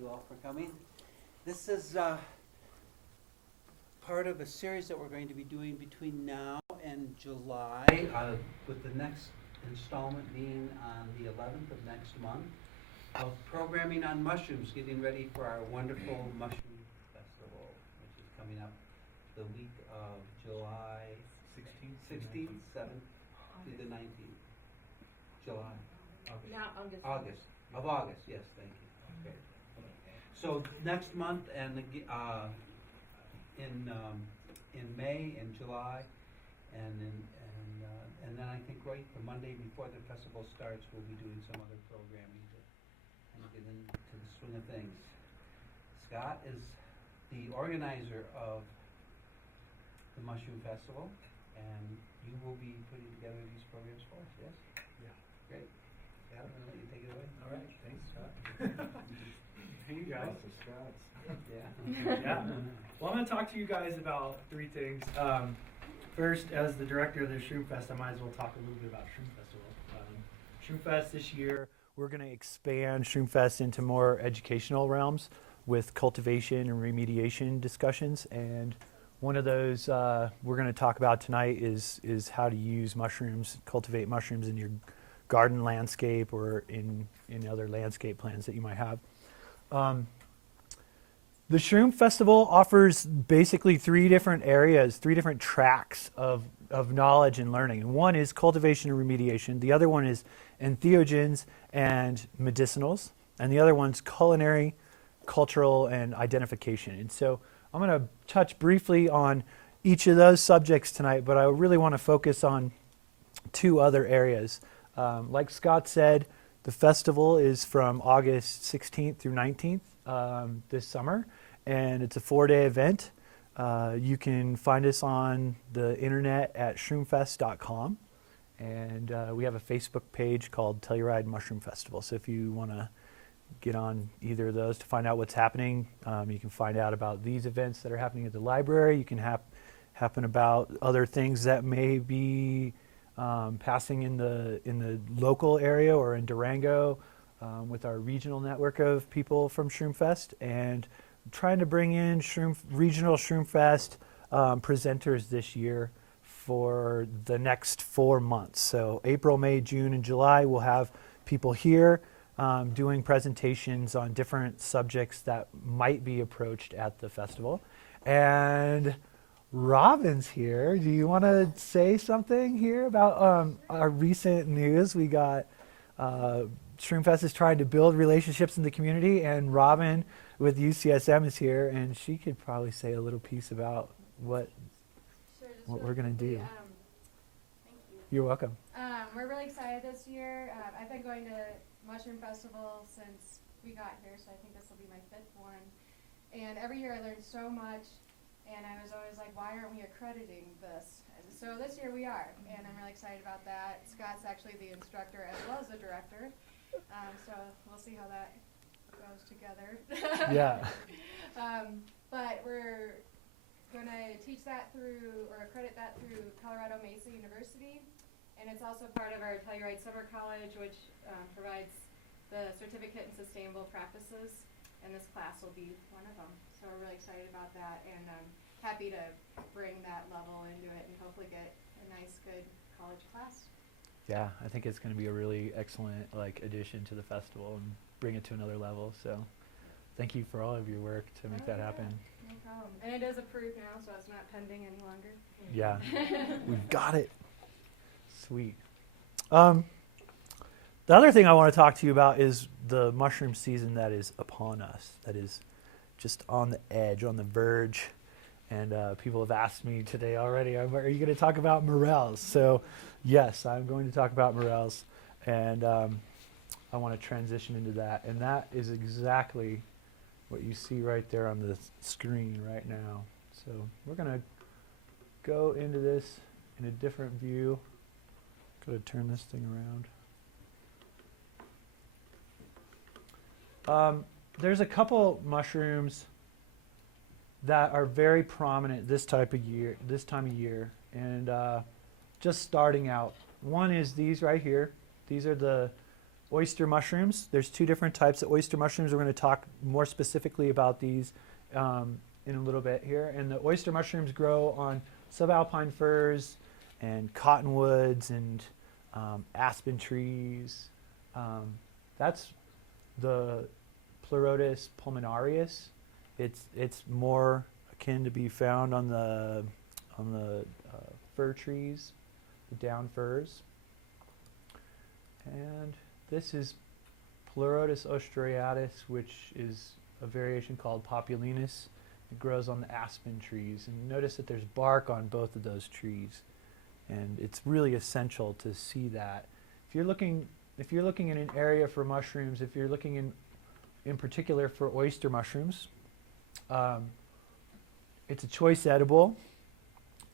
you all for coming. This is part of a series that we're going to be doing between now and July, with the next installment being on the 11th of next month, of programming on mushrooms, getting ready for our wonderful mushroom festival, which is coming up the week of July 16th, 7th to the 19th. July. August. Of August, yes, thank you. Okay. So next month and in May and July, and then I think right the Monday before the festival starts, we'll be doing some other programming to kind of get into the swing of things. Scott is the organizer of the Mushroom Festival, and you will be putting together these programs for us, yes? Yeah. Great. Scott, I'm going to let you take it away. All right. Thanks, Scott. Hey, you guys. Yeah. Yeah. Well, I'm going to talk to you guys about three things. First, as the director of the Shroom Fest, I might as well talk a little bit about Shroom Festival. Shroom Fest this year, we're going to expand Shroom Fest into more educational realms with cultivation and remediation discussions. And one of those we're going to talk about tonight is how to use mushrooms, cultivate mushrooms in your garden landscape or in other landscape plans that you might have. The Shroom Festival offers basically three different areas, three different tracks of knowledge and learning. And one is cultivation and remediation. The other one is entheogens and medicinals. And the other one's culinary, cultural, and identification. And so I'm going to touch briefly on each of those subjects tonight, but I really want to focus on two other areas. Like Scott said, the festival is from August 16th through 19th this summer, and it's a 4-day event. You can find us on the internet at shroomfest.com, and we have a Facebook page called Telluride Mushroom Festival. So if you want to get on either of those to find out what's happening, you can find out about these events that are happening at the library. You can happen about other things that may be passing in the local area or in Durango with our regional network of people from Shroom Fest, and trying to bring in regional Shroom Fest presenters this year for the next 4 months. So April, May, June, and July, we'll have people here doing presentations on different subjects that might be approached at the festival. And Robin's here. Do you want to say something here about our recent news? We got Shroom Fest is trying to build relationships in the community, and Robin with UCSM is here, and she could probably say a little piece about what we're going to do. Thank you. You're welcome. We're really excited this year. I've been going to Mushroom Festival since we got here, so I think this will be my 5th one. And every year I learned so much, and I was always like, why aren't we accrediting this? And so this year we are, and I'm really excited about that. Scott's actually the instructor as well as the director, so we'll see how that goes together. Yeah. But we're going to teach that through, or accredit that through Colorado Mesa University, and it's also part of our Telluride Summer College, which provides the Certificate in Sustainable Practices, and this class will be one of them. So we're really excited about that, and happy to bring that level into it and hopefully get a nice, good college class. Yeah, I think it's going to be a really excellent addition to the festival and bring it to another level. So thank you for all of your work to make that happen. No problem. And it is approved now, so it's not pending any longer. Yeah, we've got it. Sweet. The other thing I want to talk to you about is the mushroom season that is upon us, that is just on the edge, on the verge. And people have asked me today already, are you going to talk about morels? So yes, I'm going to talk about morels, and I want to transition into that. And that is exactly what you see right there on the screen right now. So we're going to go into this in a different view. Got to turn this thing around. There's a couple mushrooms that are very prominent this time of year, and just starting out. One is these right here. These are the oyster mushrooms. There's two different types of oyster mushrooms. We're going to talk more specifically about these in a little bit here. And the oyster mushrooms grow on subalpine firs and cottonwoods and aspen trees. That's the Pleurotus pulmonarius. It's more akin to be found on the fir trees, the down firs. And this is Pleurotus ostratus, which is a variation called populinus. It grows on the aspen trees. And notice that there's bark on both of those trees. And it's really essential to see that. If you're looking in an area for mushrooms, if you're looking in particular for oyster mushrooms, it's a choice edible.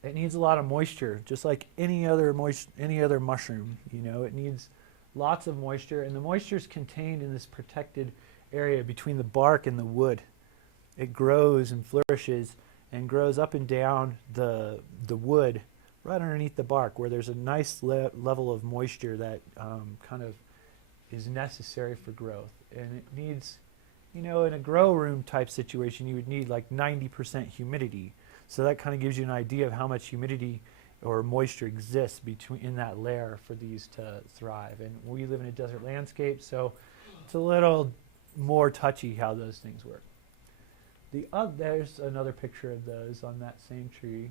It needs a lot of moisture, just like any other mushroom. It needs lots of moisture, and the moisture is contained in this protected area between the bark and the wood. It grows and flourishes and grows up and down the wood right underneath the bark, where there's a nice level of moisture that kind of is necessary for growth. And it needs, in a grow room type situation, you would need like 90% humidity. So that kind of gives you an idea of how much humidity or moisture exists in that layer for these to thrive. And we live in a desert landscape, so it's a little more touchy how those things work. There's another picture of those on that same tree.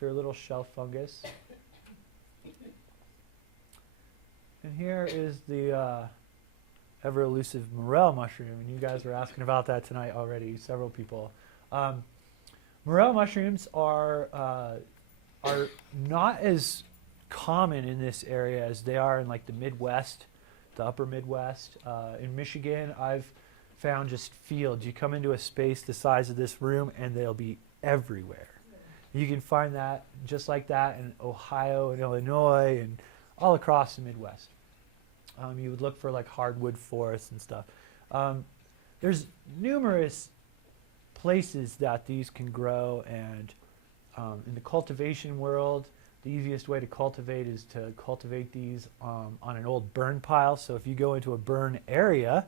They're a little shelf fungus. And here is the ever elusive morel mushroom, and you guys were asking about that tonight already, several people. Morel mushrooms are not as common in this area as they are in like the Midwest, the upper Midwest. In Michigan, I've found just fields. You come into a space the size of this room and they'll be everywhere. You can find that just like that in Ohio and Illinois and all across the Midwest. You would look for like hardwood forests and stuff. There's numerous places that these can grow, and in the cultivation world, the easiest way to cultivate is to cultivate these on an old burn pile. So if you go into a burn area,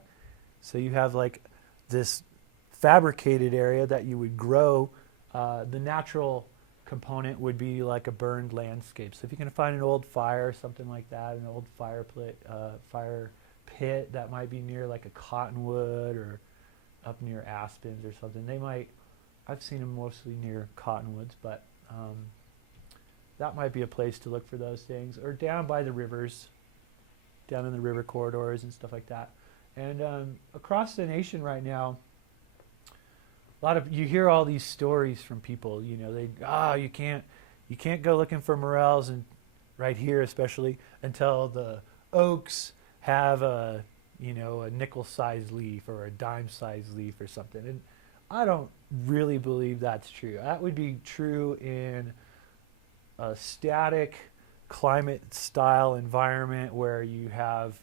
so you have like this fabricated area that you would grow, the natural component would be like a burned landscape. So if you can find an old fire, something like that, an old fire pit that might be near like a cottonwood or up near aspens or something. I've seen them mostly near cottonwoods, but that might be a place to look for those things. Or down by the rivers, down in the river corridors and stuff like that. And across the nation right now, you hear all these stories from people. You can't go looking for morels, and right here especially, until the oaks have a nickel-sized leaf or a dime-sized leaf or something. And I don't really believe that's true. That would be true in a static climate-style environment where you have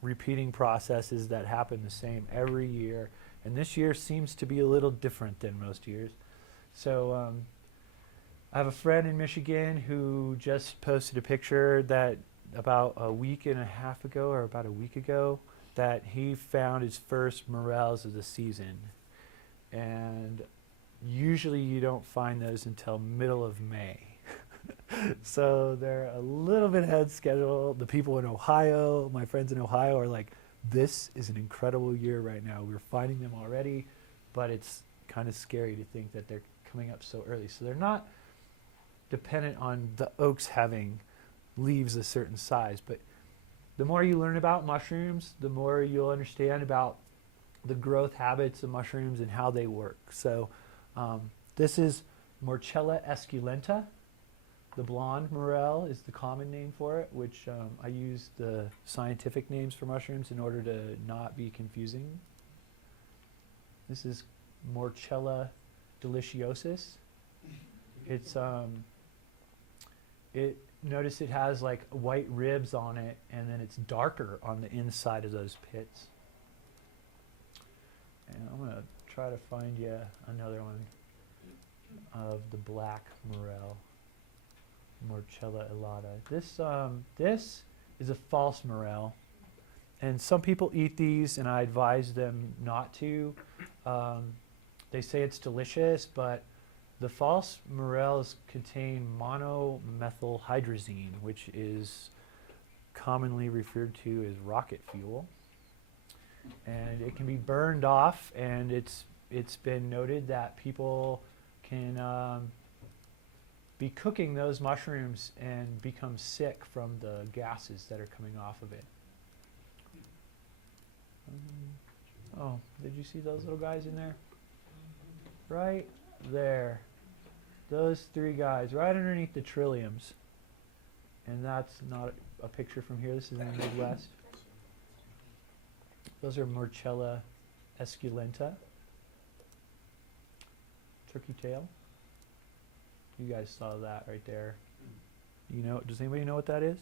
repeating processes that happen the same every year. And this year seems to be a little different than most years. So I have a friend in Michigan who just posted a picture that about a week and a half ago, or about a week ago, that he found his first morels of the season. And usually you don't find those until middle of May. So they're a little bit ahead schedule. The people in Ohio, my friends in Ohio, are like, this is an incredible year right now. We're finding them already, but it's kind of scary to think that they're coming up so early. So they're not dependent on the oaks having leaves a certain size. But the more you learn about mushrooms, the more you'll understand about the growth habits of mushrooms and how they work. So this is Morchella esculenta. The blonde morel is the common name for it, which I use the scientific names for mushrooms in order to not be confusing. This is Morchella deliciosus. Notice it has like white ribs on it, and then it's darker on the inside of those pits. And I'm gonna try to find you another one of the black morel. Morchella elata. This is a false morel, And some people eat these, and I advise them not to. They say it's delicious, but the false morels contain monomethylhydrazine, which is commonly referred to as rocket fuel. And it can be burned off, and it's been noted that people can be cooking those mushrooms and become sick from the gases that are coming off of it. Oh, did you see those little guys in there? Right there. Those three guys, right underneath the trilliums. And that's not a picture from here. This is in the Midwest. Those are Morchella esculenta. Turkey tail. You guys saw that right there. You know, does anybody know what that is?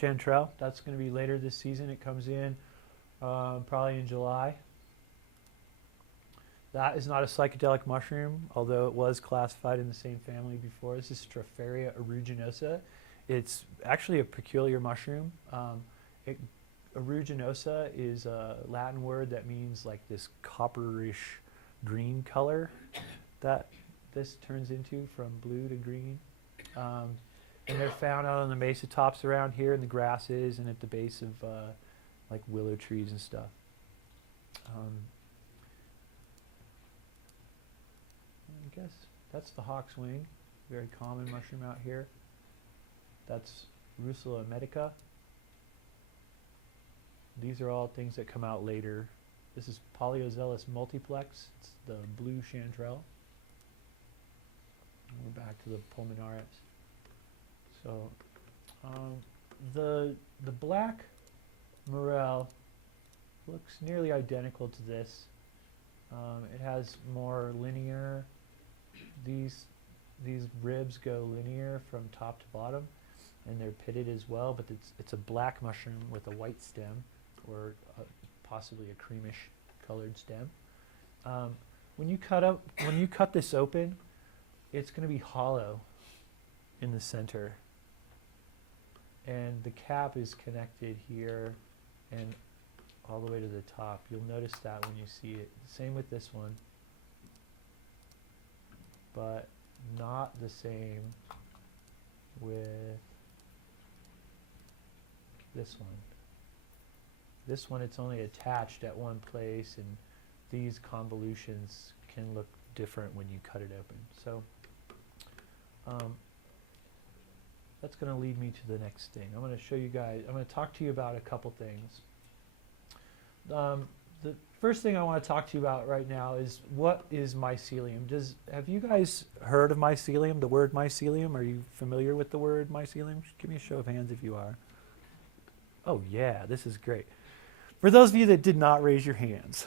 Chanterelle. That's going to be later this season. It comes in probably in July. That is not a psychedelic mushroom, although it was classified in the same family before. This is Stropharia aeruginosa. It's actually a peculiar mushroom. Aeruginosa is a Latin word that means like this copperish green color that this turns into from blue to green. And they're found out on the mesa tops around here in the grasses and at the base of like willow trees and stuff. I guess that's the hawk's wing, very common mushroom out here. That's Russula medica. These are all things that come out later. This is Polyozellis multiplex. It's the blue chanterelle. We're back to the pulmonaris. So the black morel looks nearly identical to this. It has more linear. These ribs go linear from top to bottom, and they're pitted as well. But it's a black mushroom with a white stem, or possibly a creamish colored stem. When you cut this open, it's going to be hollow in the center, and the cap is connected here and all the way to the top. You'll notice that when you see it. Same with this one, but not the same with this one. This one, it's only attached at one place, and these convolutions can look different when you cut it open. So that's going to lead me to the next thing. I'm going to show you guys, I'm going to talk to you about a couple things. The first thing I want to talk to you about right now is, what is mycelium? Have you guys heard of mycelium, the word mycelium? Are you familiar with the word mycelium? Give me a show of hands if you are. Oh yeah, this is great. For those of you that did not raise your hands,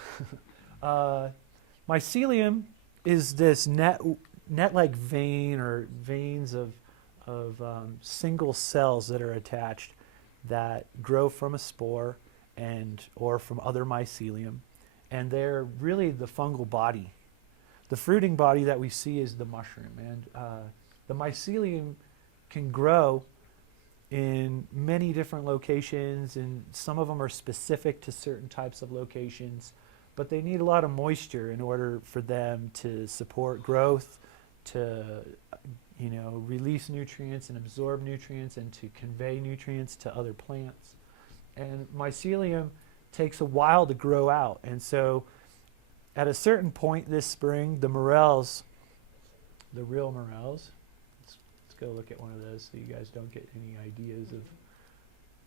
mycelium is this net-like vein or veins of single cells that are attached that grow from a spore or from other mycelium, and they're really the fungal body. The fruiting body that we see is the mushroom, and the mycelium can grow in many different locations, and some of them are specific to certain types of locations, but they need a lot of moisture in order for them to support growth, to release nutrients and absorb nutrients, and to convey nutrients to other plants. And mycelium takes a while to grow out, and so at a certain point this spring, the morels, the real morels, let's go look at one of those so you guys don't get any ideas of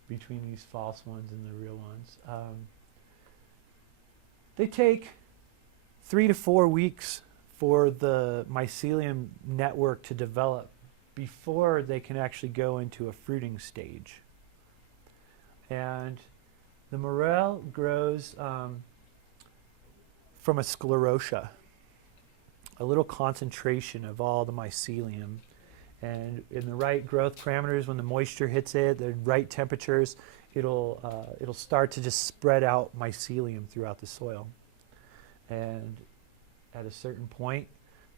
between these false ones and the real ones. They take 3 to 4 weeks for the mycelium network to develop before they can actually go into a fruiting stage. And the morel grows from a sclerotia, a little concentration of all the mycelium. And in the right growth parameters, when the moisture hits it, the right temperatures, it'll start to just spread out mycelium throughout the soil. And at a certain point,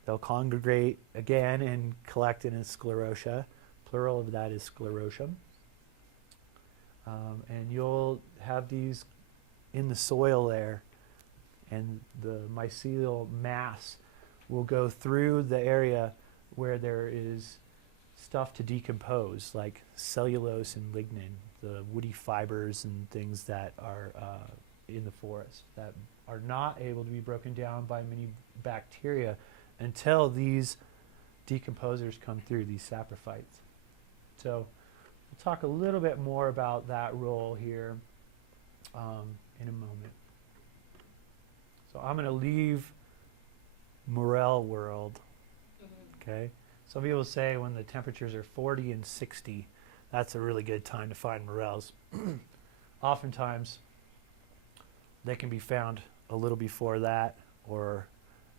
they'll congregate again and collect in a sclerotia. Plural of that is sclerotium. And you'll have these in the soil there, and the mycelial mass will go through the area where there is stuff to decompose, like cellulose and lignin, the woody fibers and things that are in the forest that are not able to be broken down by many bacteria until these decomposers come through, these saprophytes. So we'll talk a little bit more about that role here in a moment. So I'm going to leave morel world. Okay. Some people say when the temperatures are 40 and 60, that's a really good time to find morels. Oftentimes, they can be found a little before that or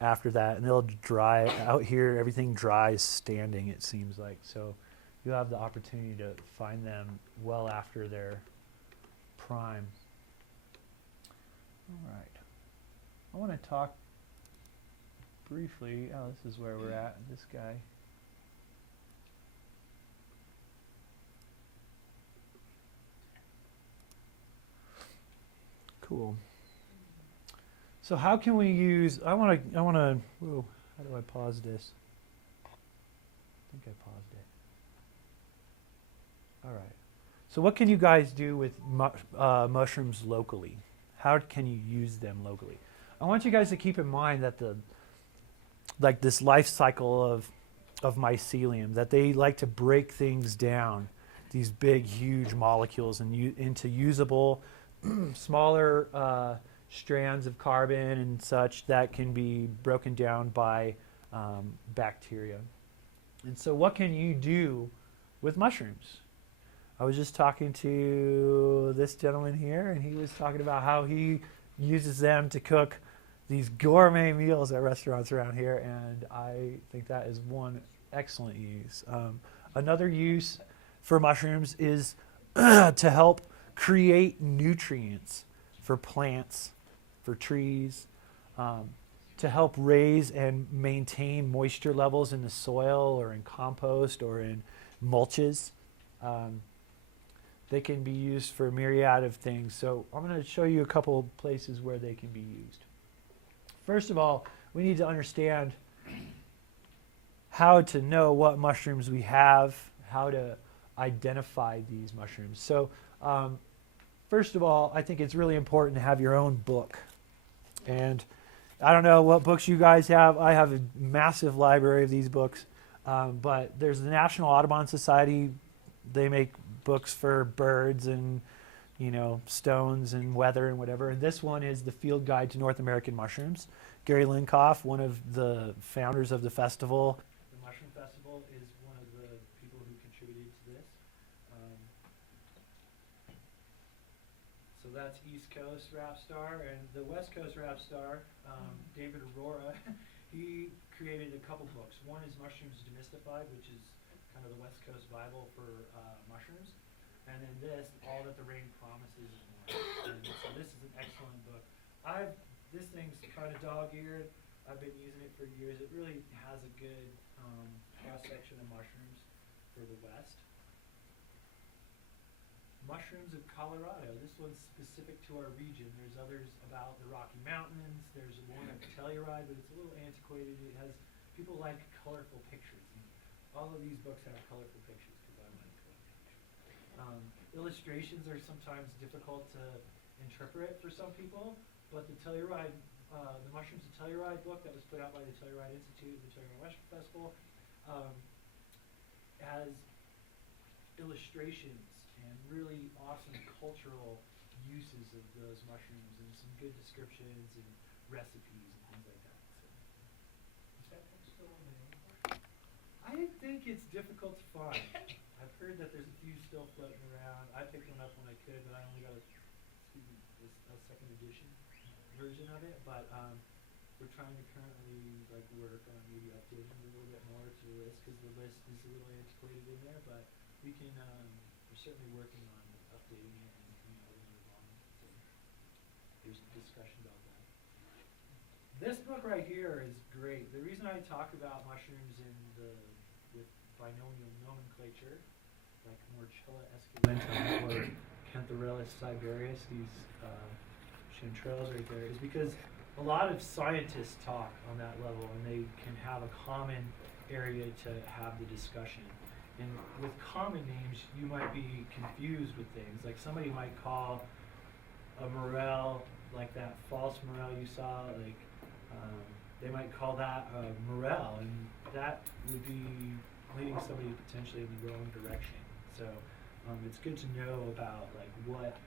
after that, and they'll dry out here. Everything dries standing, it seems like. So you'll have the opportunity to find them well after their prime. All right. I want to talk briefly. Oh, this is where we're at. This guy. Cool. So how can we use, whoa, how do I pause this? I think I paused it. All right. So what can you guys do with mushrooms locally? How can you use them locally? I want you guys to keep in mind that this life cycle of mycelium, that they like to break things down, these big, huge molecules, into usable, smaller strands of carbon and such that can be broken down by bacteria. And so what can you do with mushrooms? I was just talking to this gentleman here, and he was talking about how he uses them to cook these gourmet meals at restaurants around here, and I think that is one excellent use. Another use for mushrooms is to help create nutrients for plants, for trees, to help raise and maintain moisture levels in the soil or in compost or in mulches. They can be used for a myriad of things. So I'm going to show you a couple places where they can be used. First of all, we need to understand how to know what mushrooms we have, how to identify these mushrooms. So first of all, I think it's really important to have your own book. And I don't know what books you guys have. I have a massive library of these books. But there's the National Audubon Society. They make books for birds and, stones and weather and whatever. And this one is the Field Guide to North American Mushrooms. Gary Linkoff, one of the founders of the festival. The Mushroom Festival is one of the people who contributed to this. So that's East Coast rap star, and the West Coast rap star, David Aurora, he created a couple books. One is Mushrooms Demystified, which is kind of the West Coast Bible for mushrooms. And then this, All That the Rain Promises and More. And so this is an excellent book. This thing's kind of dog-eared. I've been using it for years. It really has a good cross-section of mushrooms for the West. Mushrooms of Colorado. This one's specific to our region. There's others about the Rocky Mountains. There's one of Telluride, but it's a little antiquated. It has, people like colorful pictures. And all of these books have colorful pictures because I like colorful pictures. Illustrations are sometimes difficult to interpret for some people, but the Telluride, the Mushrooms of Telluride book that was put out by the Telluride Institute and the Telluride Mushroom Festival has illustrations and really awesome cultural uses of those mushrooms and some good descriptions and recipes and things like that. So, is that book still available? I think it's difficult to find. I've heard that there's a few still floating around. I picked one up when I could, but I only got a second edition version of it. But we're trying to currently work on maybe updating a little bit more to the list because the list is a little antiquated in there. But we can. We're certainly working on updating it and coming out with another volume. So there's discussion about that. This book right here is great. The reason I talk about mushrooms with binomial nomenclature, like Morchella esculenta or Cantharellus siberius, these chanterelles right there, is because a lot of scientists talk on that level, and they can have a common area to have the discussion. And with common names, you might be confused with things. Like somebody might call a morel, like that false morel you saw, like they might call that a morel, and that would be leading somebody potentially in the wrong direction. So it's good to know about like what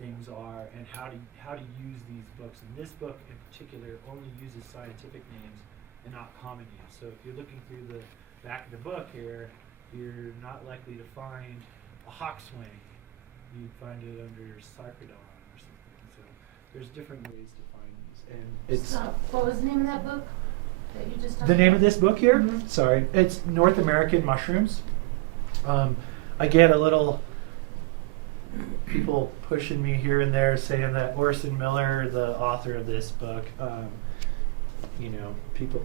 things are and how to use these books. And this book in particular only uses scientific names and not common names. So if you're looking through the back of the book here, you're not likely to find a hawkswing. You'd find it under Sarcodon or something. So there's different ways to find these. And it's What was the name of that book that you just talked the name about? of this book here. Mhm. Sorry, it's North American Mushrooms. I get a little people pushing me here and there saying that Orson Miller, the author of this book,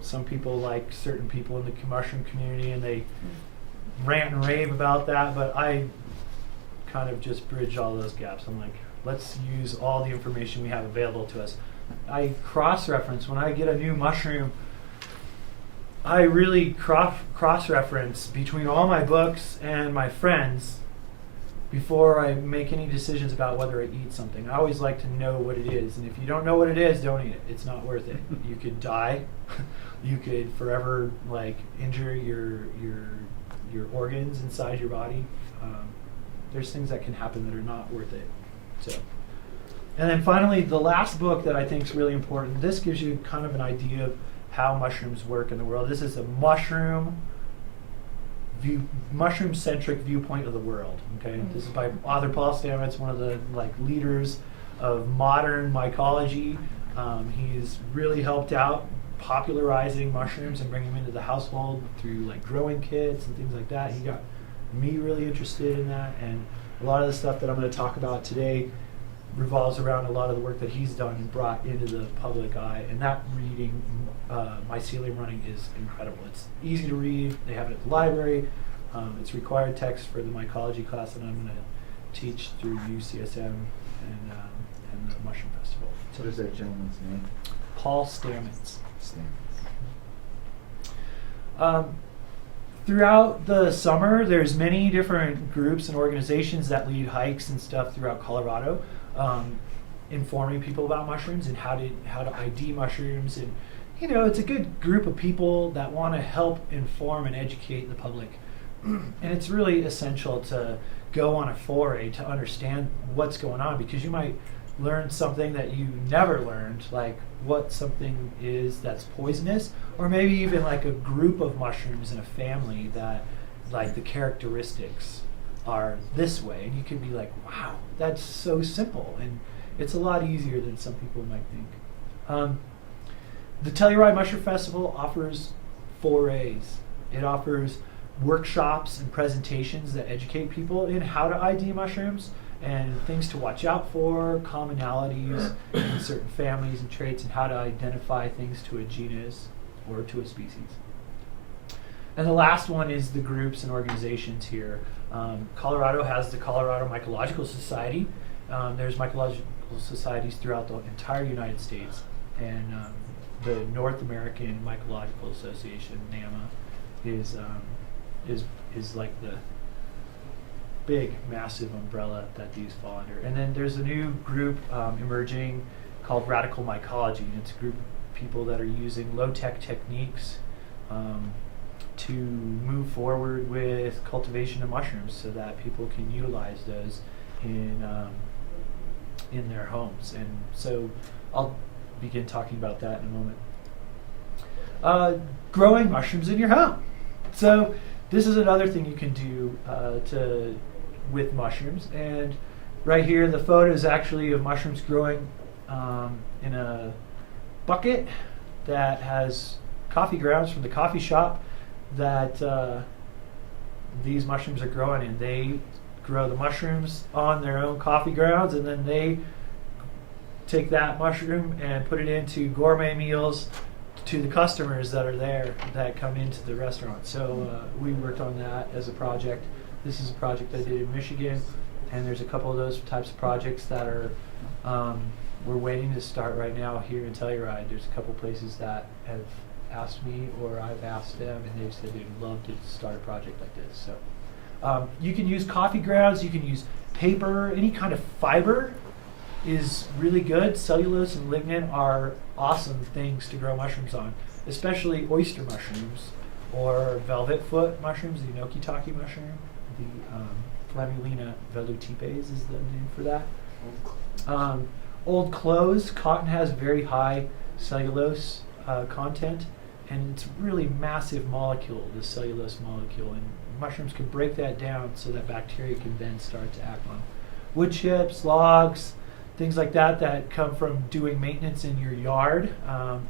some people like certain people in the mushroom community, and they rant and rave about that, but I kind of just bridge all those gaps. I'm like, let's use all the information we have available to us. I cross-reference when I get a new mushroom. I really cross-reference between all my books and my friends before I make any decisions about whether I eat something. I always like to know what it is, and if you don't know what it is, don't eat it. It's not worth it. You could die. You could forever injure your organs inside your body. There's things that can happen that are not worth it. So, and then finally, the last book that I think is really important. This gives you kind of an idea of how mushrooms work in the world. This is a mushroom-centric viewpoint of the world. Okay, this is by author Paul Stamets, one of the leaders of modern mycology. He's really helped out popularizing mushrooms and bringing them into the household through growing kits and things like that. He got me really interested in that, and a lot of the stuff that I'm going to talk about today revolves around a lot of the work that he's done and brought into the public eye. And that reading, mycelium running, is incredible. It's easy to read. They have it at the library. It's required text for the mycology class that I'm going to teach through UCSM and the Mushroom Festival. So what is that gentleman's name? Paul Stamets. Stamets. Throughout the summer, there's many different groups and organizations that lead hikes and stuff throughout Colorado, informing people about mushrooms and how to ID mushrooms. And it's a good group of people that want to help inform and educate the public. And it's really essential to go on a foray to understand what's going on, because you might learn something that you never learned, like what something is that's poisonous, or maybe even a group of mushrooms in a family that the characteristics are this way, and you can be like, wow, that's so simple, and it's a lot easier than some people might think. The Telluride Mushroom Festival offers forays. It offers workshops and presentations that educate people in how to ID mushrooms and things to watch out for, commonalities in certain families and traits, and how to identify things to a genus or to a species. And the last one is the groups and organizations here. Colorado has the Colorado Mycological Society. There's mycological societies throughout the entire United States, and the North American Mycological Association, NAMA, is like the big, massive umbrella that these fall under. And then there's a new group emerging called Radical Mycology, and it's a group of people that are using low-tech techniques to move forward with cultivation of mushrooms so that people can utilize those in their homes. And so I'll begin talking about that in a moment. Growing mushrooms in your home. So this is another thing you can do with mushrooms. And right here, the photo is actually of mushrooms growing in a bucket that has coffee grounds from the coffee shop that these mushrooms are growing in. They grow the mushrooms on their own coffee grounds, and then they take that mushroom and put it into gourmet meals to the customers that are there that come into the restaurant. So we worked on that as a project. This is a project I did in Michigan, and there's a couple of those types of projects that are we're waiting to start right now here in Telluride. There's a couple places that have asked me, or I've asked them, and they've said they'd love to start a project like this. So you can use coffee grounds, you can use paper, any kind of fiber is really good. Cellulose and lignin are awesome things to grow mushrooms on, especially oyster mushrooms or velvet foot mushrooms, the enoki-taki mushroom. The Flammulina velutipes is the name for that. Old clothes, cotton has very high cellulose content, and it's a really massive molecule, the cellulose molecule, and mushrooms can break that down so that bacteria can then start to act on wood chips, logs, things like that that come from doing maintenance in your yard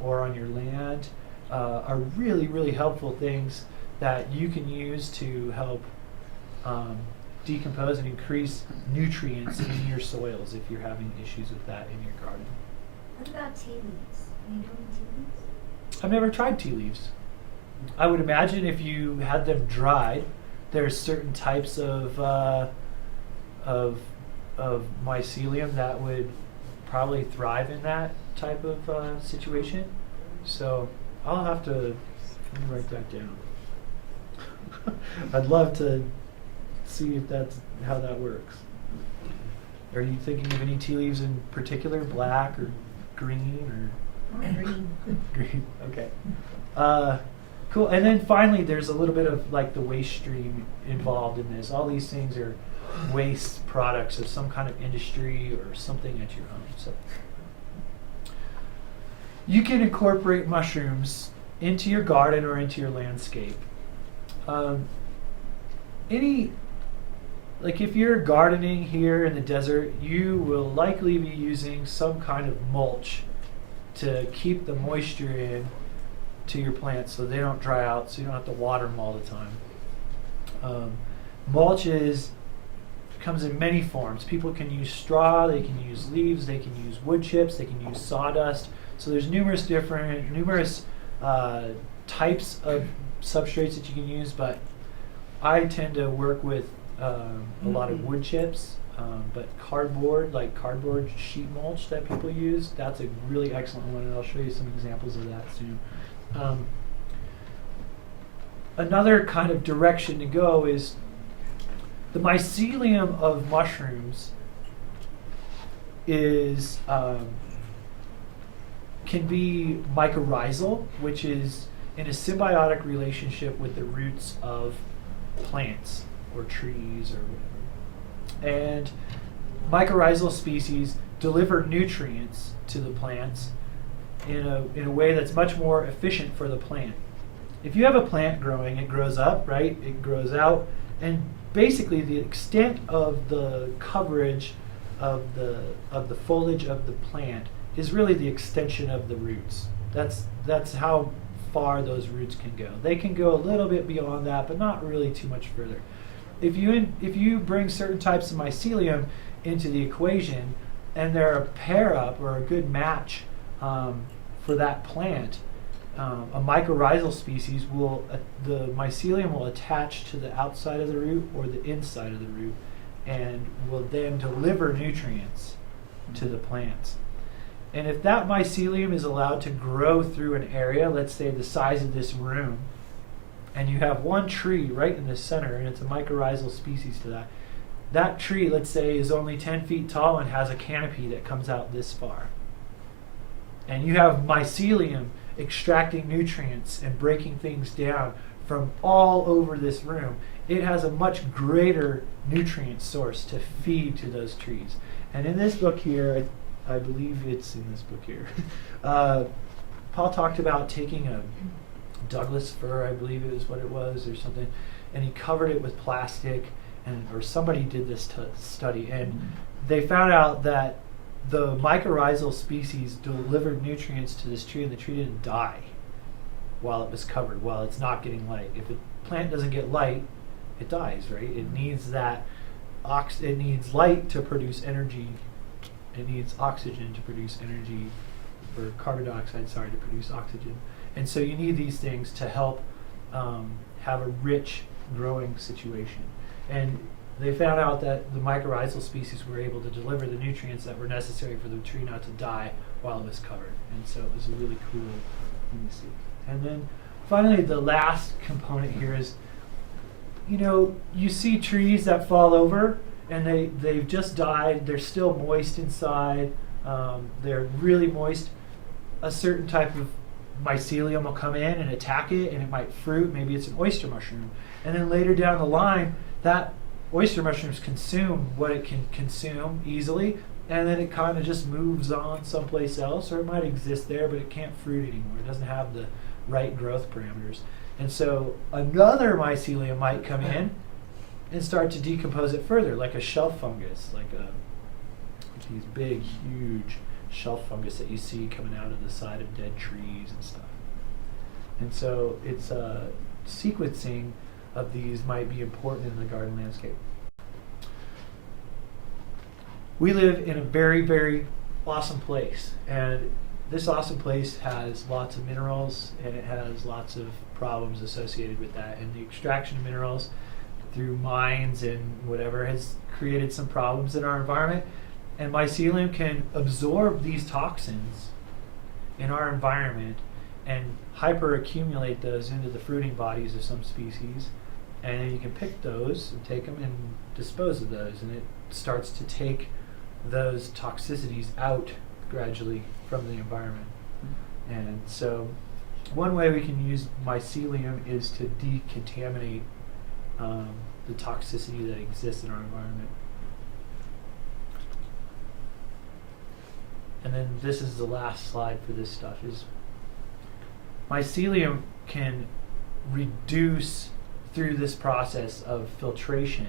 or on your land are really, really helpful things that you can use to help decompose and increase nutrients in your soils if you're having issues with that in your garden. What about tea leaves? Are you doing tea leaves? I've never tried tea leaves. I would imagine if you had them dried, there's certain types of mycelium that would probably thrive in that type of situation. So I'll have to let me write that down. I'd love to see if that's how that works. Are you thinking of any tea leaves in particular, black or green or Green. green? Okay. Cool. And then finally, there's a little bit of like the waste stream involved in this. All these things are waste products of some kind of industry or something at your home. So you can incorporate mushrooms into your garden or into your landscape. Like if you're gardening here in the desert, you will likely be using some kind of mulch to keep the moisture in to your plants so they don't dry out, so you don't have to water them all the time. Mulch comes in many forms. People can use straw, they can use leaves, they can use wood chips, they can use sawdust. So there's numerous types of substrates that you can use, but I tend to work with a lot of wood chips, but cardboard sheet mulch that people use, that's a really excellent one, and I'll show you some examples of that soon. Another kind of direction to go is the mycelium of mushrooms is can be mycorrhizal, which is in a symbiotic relationship with the roots of plants or trees or whatever. And mycorrhizal species deliver nutrients to the plants in a way that's much more efficient for the plant. If you have a plant growing, it grows up, right? It grows out, and basically the extent of the coverage of the foliage of the plant is really the extension of the roots. That's how far those roots can go. They can go a little bit beyond that, but not really too much further. If you bring certain types of mycelium into the equation, and they're a pair up or a good match for that plant, a mycorrhizal species the mycelium will attach to the outside of the root or the inside of the root, and will then deliver nutrients to the plants. And if that mycelium is allowed to grow through an area, let's say the size of this room, and you have one tree right in the center, and it's a mycorrhizal species to that. That tree, let's say, is only 10 feet tall and has a canopy that comes out this far. And you have mycelium extracting nutrients and breaking things down from all over this room. It has a much greater nutrient source to feed to those trees. And in this book here, I believe it's in this book here, Paul talked about taking a Douglas fir, I believe it was what it was, or something, and he covered it with plastic, or somebody did this study, and they found out that the mycorrhizal species delivered nutrients to this tree, and the tree didn't die while it was covered, while it's not getting light. If a plant doesn't get light, it dies, right? It needs it needs light to produce energy. It needs oxygen to produce energy, or carbon dioxide, to produce oxygen. And so you need these things to help have a rich growing situation. And they found out that the mycorrhizal species were able to deliver the nutrients that were necessary for the tree not to die while it was covered. And so it was a really cool thing to see. And then finally, the last component here is, you know, you see trees that fall over and they've just died, they're still moist inside, they're really moist. A certain type of mycelium will come in and attack it, and it might fruit. Maybe it's an oyster mushroom. And then later down the line, that oyster mushrooms consume what it can consume easily, and then it kind of just moves on someplace else, or it might exist there, but it can't fruit anymore. It doesn't have the right growth parameters. And so another mycelium might come in and start to decompose it further, like a shelf fungus, like these big, huge shelf fungus that you see coming out of the side of dead trees and stuff. And so it's sequencing of these might be important in the garden landscape. We live in a very, very awesome place, and this awesome place has lots of minerals, and it has lots of problems associated with that. And the extraction of minerals through mines and whatever has created some problems in our environment. And mycelium can absorb these toxins in our environment and hyperaccumulate those into the fruiting bodies of some species. And then you can pick those and take them and dispose of those. And it starts to take those toxicities out gradually from the environment. And so one way we can use mycelium is to decontaminate the toxicity that exists in our environment. And then this is the last slide for this stuff, is mycelium can reduce through this process of filtration,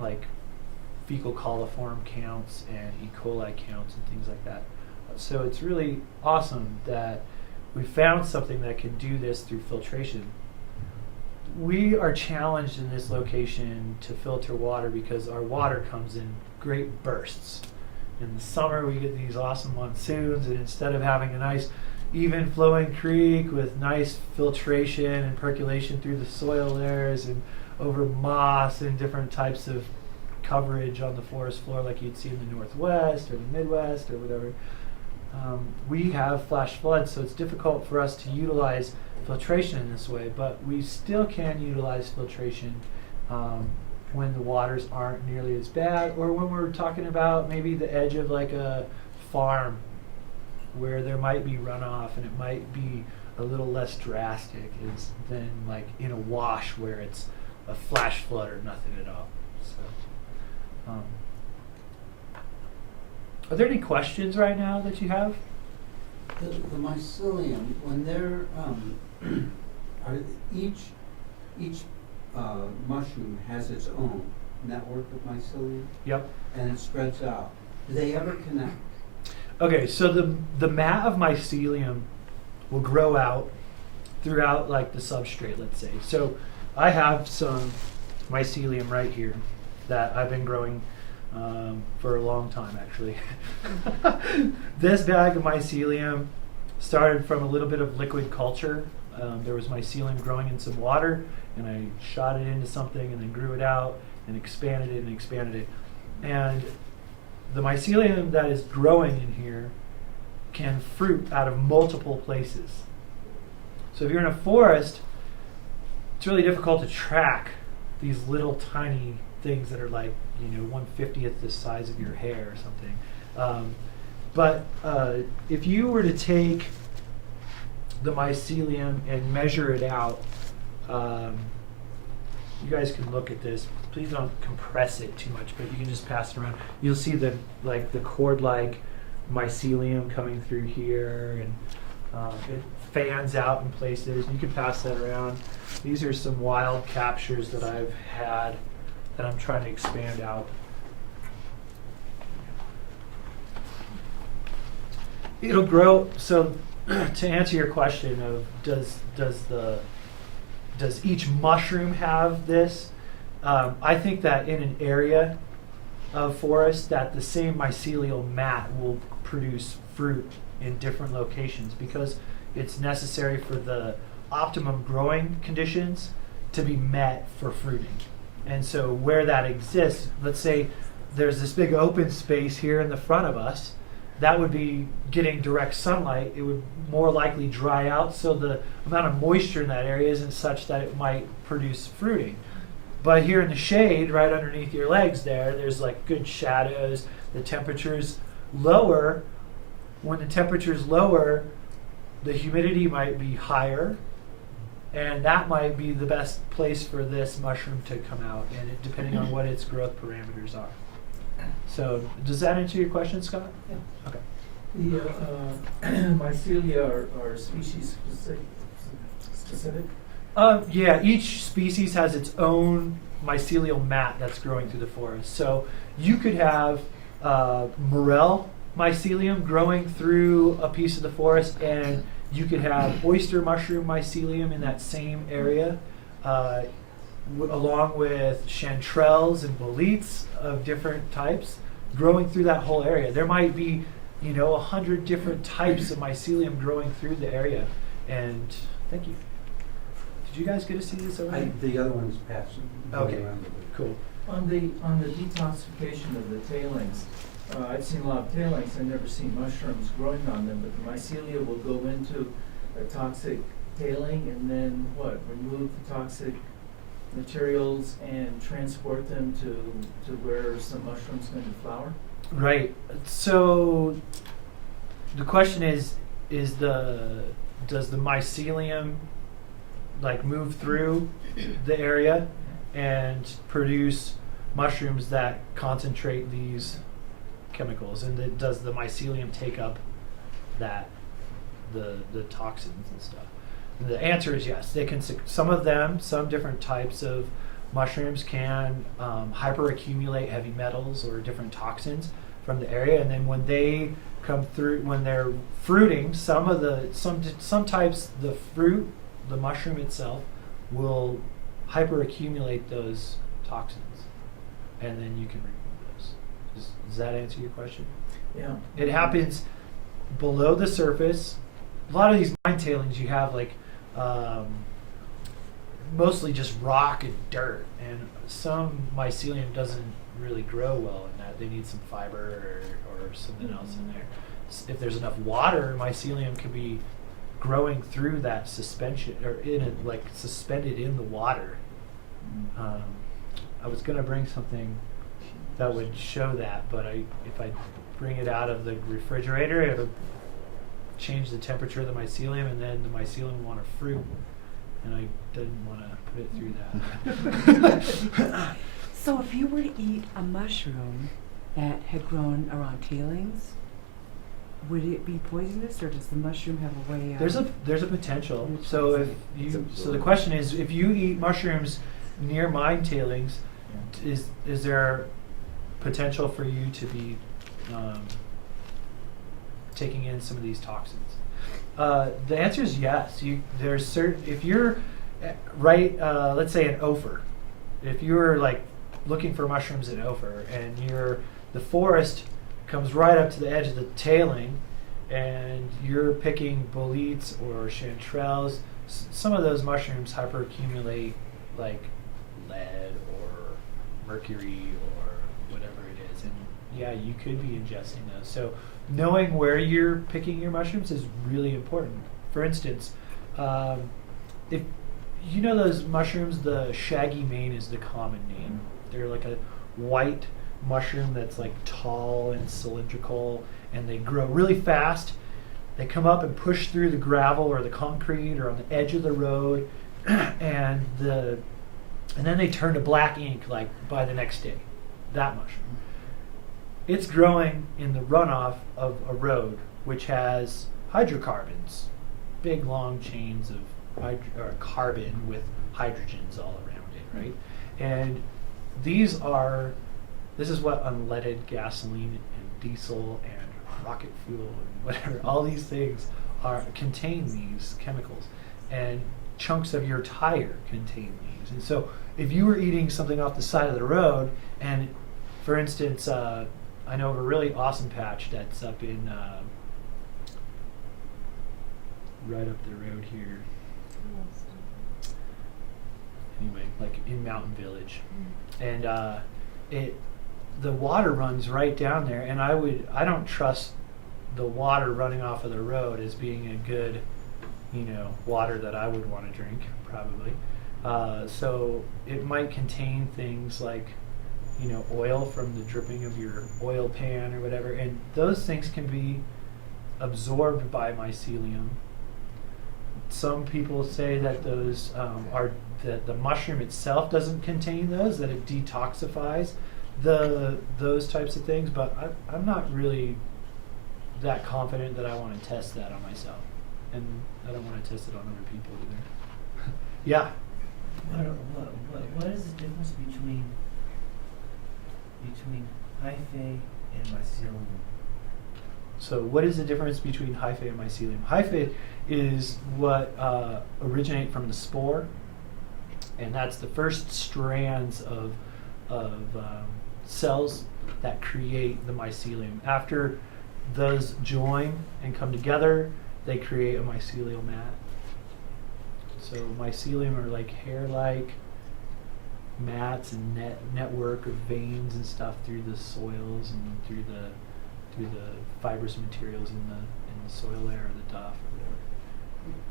like fecal coliform counts and E. coli counts and things like that. So it's really awesome that we found something that can do this through filtration. We are challenged in this location to filter water because our water comes in great bursts. In the summer, we get these awesome monsoons, and instead of having a nice even flowing creek with nice filtration and percolation through the soil layers and over moss and different types of coverage on the forest floor like you'd see in the Northwest or the Midwest or whatever, we have flash floods, so it's difficult for us to utilize filtration in this way, but we still can utilize filtration when the waters aren't nearly as bad, or when we're talking about maybe the edge of like a farm where there might be runoff and it might be a little less drastic than like in a wash where it's a flash flood or nothing at all. So, are there any questions right now that you have? The mycelium, when they're are each mushroom has its own network of mycelium, Yep. and it spreads out. Do they ever connect? Okay, so the mat of mycelium will grow out throughout like the substrate, let's say. So I have some mycelium right here that I've been growing for a long time, actually. This bag of mycelium started from a little bit of liquid culture. There was mycelium growing in some water, and I shot it into something and then grew it out and expanded it and expanded it. And the mycelium that is growing in here can fruit out of multiple places. So if you're in a forest, it's really difficult to track these little tiny things that are like, 1/50th the size of your hair or something. But if you were to take the mycelium and measure it out, you guys can look at this. Please don't compress it too much, but you can just pass it around. You'll see the cord-like mycelium coming through here, and it fans out in places. You can pass that around. These are some wild captures that I've had that I'm trying to expand out. It'll grow. So to answer your question of does each mushroom have this? I think that in an area of forest that the same mycelial mat will produce fruit in different locations because it's necessary for the optimum growing conditions to be met for fruiting. And so where that exists, let's say there's this big open space here in the front of us, that would be getting direct sunlight. It would more likely dry out, so the amount of moisture in that area isn't such that it might produce fruiting. But here in the shade, right underneath your legs there's like good shadows. The temperature's lower. When the temperature's lower, the humidity might be higher, and that might be the best place for this mushroom to come out, and depending on what its growth parameters are. So, does that answer your question, Scott? Yeah. Okay. The mycelia are species specific? Yeah, each species has its own mycelial mat that's growing through the forest. So you could have morel mycelium growing through a piece of the forest, and you could have oyster mushroom mycelium in that same area, along with chanterelles and boletes of different types growing through that whole area. There might be, 100 different types of mycelium growing through the area. And thank you. Did you guys get to see this over there? The other one's passing. Okay. Around the- Cool. On the detoxification of the tailings, I've seen a lot of tailings, I've never seen mushrooms growing on them, but the mycelia will go into a toxic tailing and then remove the toxic materials and transport them to where some mushrooms going to flower? Right. So the question is does the mycelium like move through the area and produce mushrooms that concentrate these chemicals, and does the mycelium take up the toxins and stuff? And the answer is yes. They can. Some different types of mushrooms can hyperaccumulate heavy metals or different toxins from the area, and then when they come through, when they're fruiting, some types, the mushroom itself will hyperaccumulate those toxins, and then you can remove those. Does that answer your question? Yeah. It happens below the surface. A lot of these mine tailings, you have like mostly just rock and dirt, and some mycelium doesn't really grow well in that. They need some fiber or something else in there. If there's enough water, mycelium can be growing through that suspension, or in it, like suspended in the water. I was gonna bring something that would show that, but if I bring it out of the refrigerator, it'll change the temperature of the mycelium, and then the mycelium will want to fruit, and I didn't want to put it through that. So if you were to eat a mushroom that had grown around tailings, would it be poisonous, or does the mushroom have a way of... There's a potential. So so the question is, if you eat mushrooms near mine tailings, is there potential for you to be taking in some of these toxins? The answer is yes. There's certain, if you're let's say in Ophir, if you're like looking for mushrooms in Ophir, and the forest comes right up to the edge of the tailing, and you're picking boletes or chanterelles, some of those mushrooms hyperaccumulate like lead or mercury or whatever it is, and yeah, you could be ingesting those. So knowing where you're picking your mushrooms is really important. For instance, if you know those mushrooms, the shaggy mane is the common name. They're like a white mushroom that's like tall and cylindrical, and they grow really fast. They come up and push through the gravel or the concrete or on the edge of the road, and then they turn to black ink like by the next day. That mushroom. It's growing in the runoff of a road which has hydrocarbons, big long chains of carbon with hydrogens all around it, right? And this is what unleaded gasoline and diesel and rocket fuel and whatever, all these things contain these chemicals, and chunks of your tire contain these. And so if you were eating something off the side of the road, and for instance, I know of a really awesome patch that's up in right up the road here. anyway, like in Mountain Village, and the water runs right down there, and I don't trust the water running off of the road as being a good, water that I would want to drink, probably. So it might contain things like, oil from the dripping of your oil pan or whatever, and those things can be absorbed by mycelium. Some people say that those that the mushroom itself doesn't contain those, that it detoxifies those types of things, but I'm not really that confident that I want to test that on myself, and I don't want to test it on other people either. Yeah. What is the difference between hyphae and mycelium? So what is the difference between hyphae and mycelium? Hyphae is what originate from the spore, and that's the first strands of cells that create the mycelium. After those join and come together, they create a mycelial mat. So mycelium are like hair-like mats and network of veins and stuff through the soils and through the fibrous materials in the soil layer or the duff or whatever.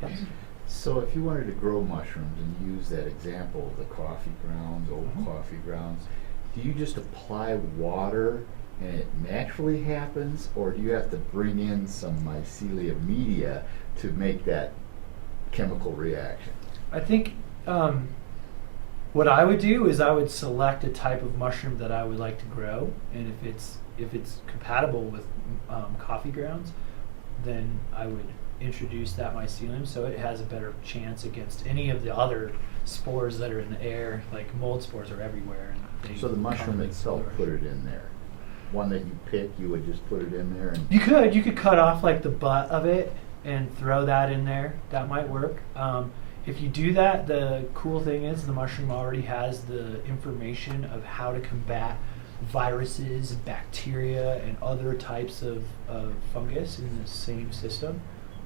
Yes? So if you wanted to grow mushrooms and use that example of the coffee grounds, old coffee grounds, do you just apply water and it naturally happens, or do you have to bring in some mycelia media to make that chemical reaction? I think what I would do is I would select a type of mushroom that I would like to grow, and if it's compatible with coffee grounds, then I would introduce that mycelium so it has a better chance against any of the other spores that are in the air. Like mold spores are everywhere. And they So the mushroom come itself, and put it in there. One that you pick, you would just put it in there and... You could cut off like the butt of it and throw that in there. That might work. If you do that, the cool thing is the mushroom already has the information of how to combat viruses and bacteria and other types of fungus in the same system.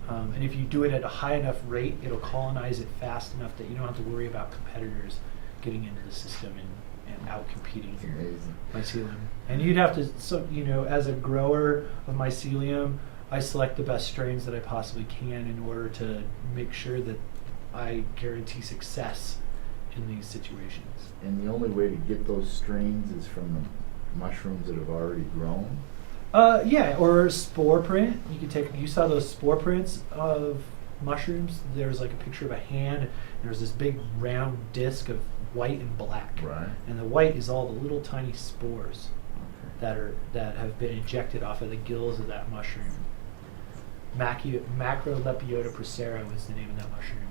And if you do it at a high enough rate, it'll colonize it fast enough that you don't have to worry about competitors getting into the system and out-competing It's your amazing. mycelium. And you'd have to, as a grower of mycelium, I select the best strains that I possibly can in order to make sure that I guarantee success in these situations. And the only way to get those strains is from the mushrooms that have already grown? Yeah, or spore print. You saw those spore prints of mushrooms. There's like a picture of a hand, and there's this big round disc of white and black. Right. And the white is all the little tiny spores that have been ejected off of the gills of that mushroom. Macrolepiota procera was the name of that mushroom.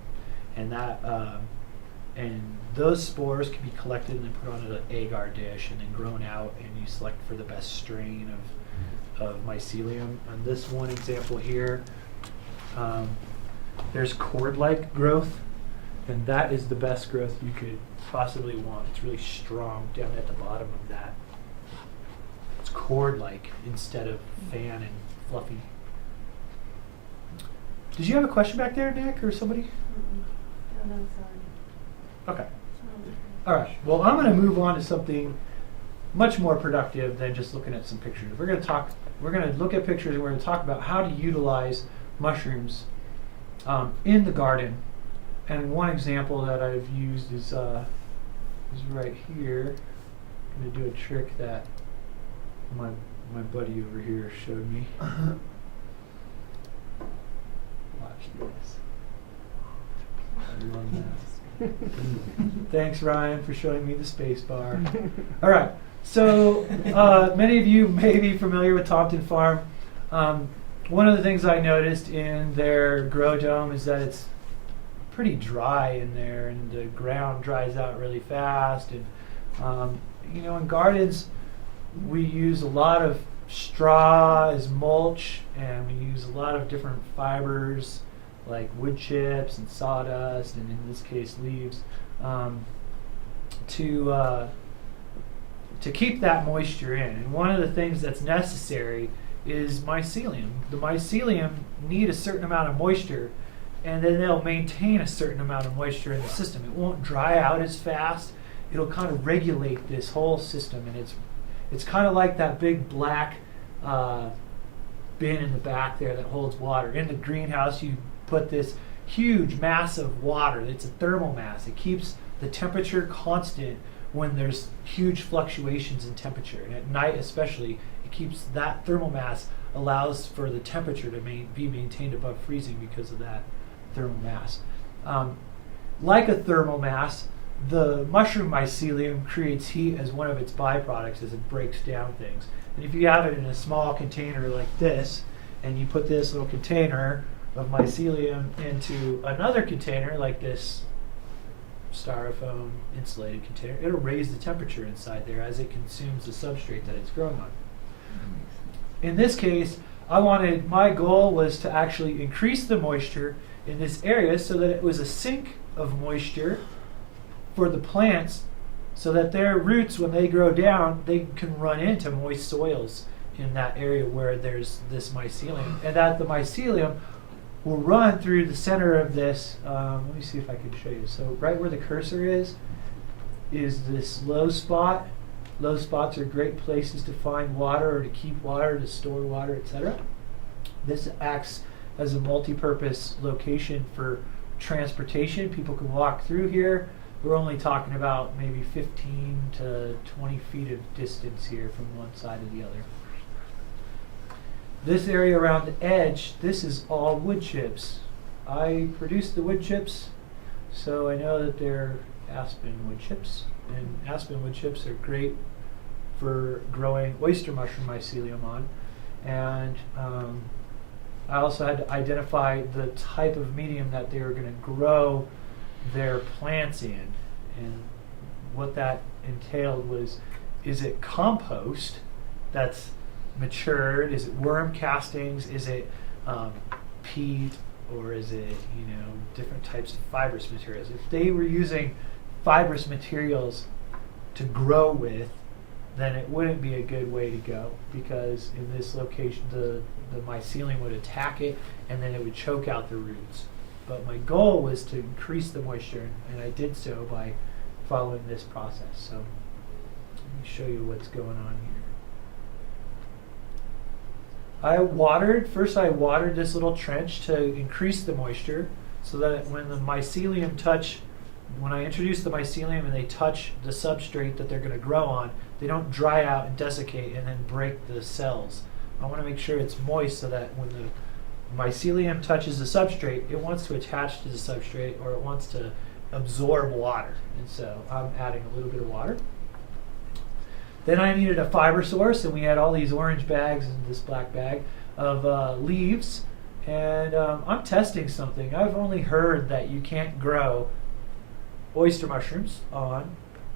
And those spores can be collected and then put on an agar dish and then grown out, and you select for the best strain of mycelium. On this one example here, there's cord-like growth, and that is the best growth you could possibly want. It's really strong down at the bottom of that. It's cord-like instead of fan and fluffy. Did you have a question back there, Nick, or somebody? No, sorry. Okay. All right. Well, I'm going to move on to something much more productive than just looking at some pictures. We're going to look at pictures, and we're going to talk about how to utilize mushrooms in the garden. And one example that I've used is right here. I'm going to do a trick that my buddy over here showed me. Watch this. I love that. Thanks, Ryan, for showing me the space bar. All right. So many of you may be familiar with Tompton Farm. One of the things I noticed in their grow dome is that it's pretty dry in there, and the ground dries out really fast. And in gardens, we use a lot of straw as mulch, and we use a lot of different fibers like wood chips and sawdust, and in this case leaves, to keep that moisture in. And one of the things that's necessary is mycelium. The mycelium need a certain amount of moisture and then they'll maintain a certain amount of moisture in the system. It won't dry out as fast. It'll kind of regulate this whole system, and it's kind of like that big black bin in the back there that holds water. In the greenhouse, you put this huge mass of water. It's a thermal mass. It keeps the temperature constant when there's huge fluctuations in temperature, and at night especially, it keeps that thermal mass, allows for the temperature to be maintained above freezing because of that thermal mass. Like a thermal mass, the mushroom mycelium creates heat as one of its byproducts as it breaks down things. And if you have it in a small container like this, and you put this little container of mycelium into another container like this styrofoam insulated container, it'll raise the temperature inside there as it consumes the substrate that it's growing on. In this case, my goal was to actually increase the moisture in this area so that it was a sink of moisture for the plants, so that their roots, when they grow down, they can run into moist soils in that area where there's this mycelium, and that the mycelium will run through the center of this. Let me see if I can show you. So right where the cursor is this low spot. Low spots are great places to find water or to keep water, to store water, etc. This acts as a multi-purpose location for transportation. People can walk through here. We're only talking about maybe 15 to 20 feet of distance here from one side to the other. This area around the edge, this is all wood chips. I produced the wood chips, so I know that they're aspen wood chips. And aspen wood chips are great for growing oyster mushroom mycelium on. And I also had to identify the type of medium that they were going to grow their plants in. And what that entailed was, is it compost that's matured? Is it worm castings? Is it peat? Or is it, different types of fibrous materials? If they were using fibrous materials to grow with, then it wouldn't be a good way to go, because in this location the mycelium would attack it and then it would choke out the roots. But my goal was to increase the moisture, and I did so by following this process. So let me show you what's going on here. I watered this little trench to increase the moisture so that when I introduce the mycelium and they touch the substrate that they're going to grow on, they don't dry out and desiccate and then break the cells. I want to make sure it's moist so that when the mycelium touches the substrate, it wants to attach to the substrate, or it wants to absorb water. And so I'm adding a little bit of water. Then I needed a fiber source, and we had all these orange bags and this black bag of leaves. And I'm testing something. I've only heard that you can't grow oyster mushrooms on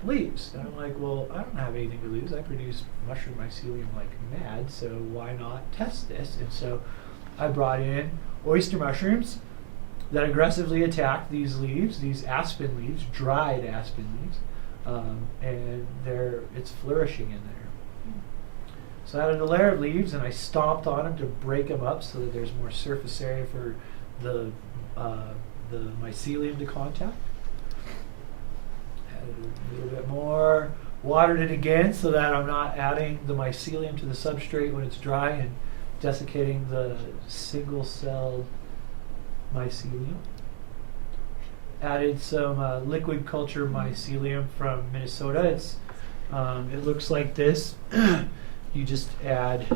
leaves. And I'm like, well, I don't have anything to lose. I produce mushroom mycelium like mad, so why not test this? And so I brought in oyster mushrooms that aggressively attack these leaves, these aspen leaves, dried aspen leaves, and it's flourishing in there. So I added a layer of leaves, and I stomped on them to break them up so that there's more surface area for the mycelium to contact. Added a little bit more, watered it again so that I'm not adding the mycelium to the substrate when it's dry and desiccating the single-celled mycelium. Added some liquid culture mycelium from Minnesota. It looks like this. You just add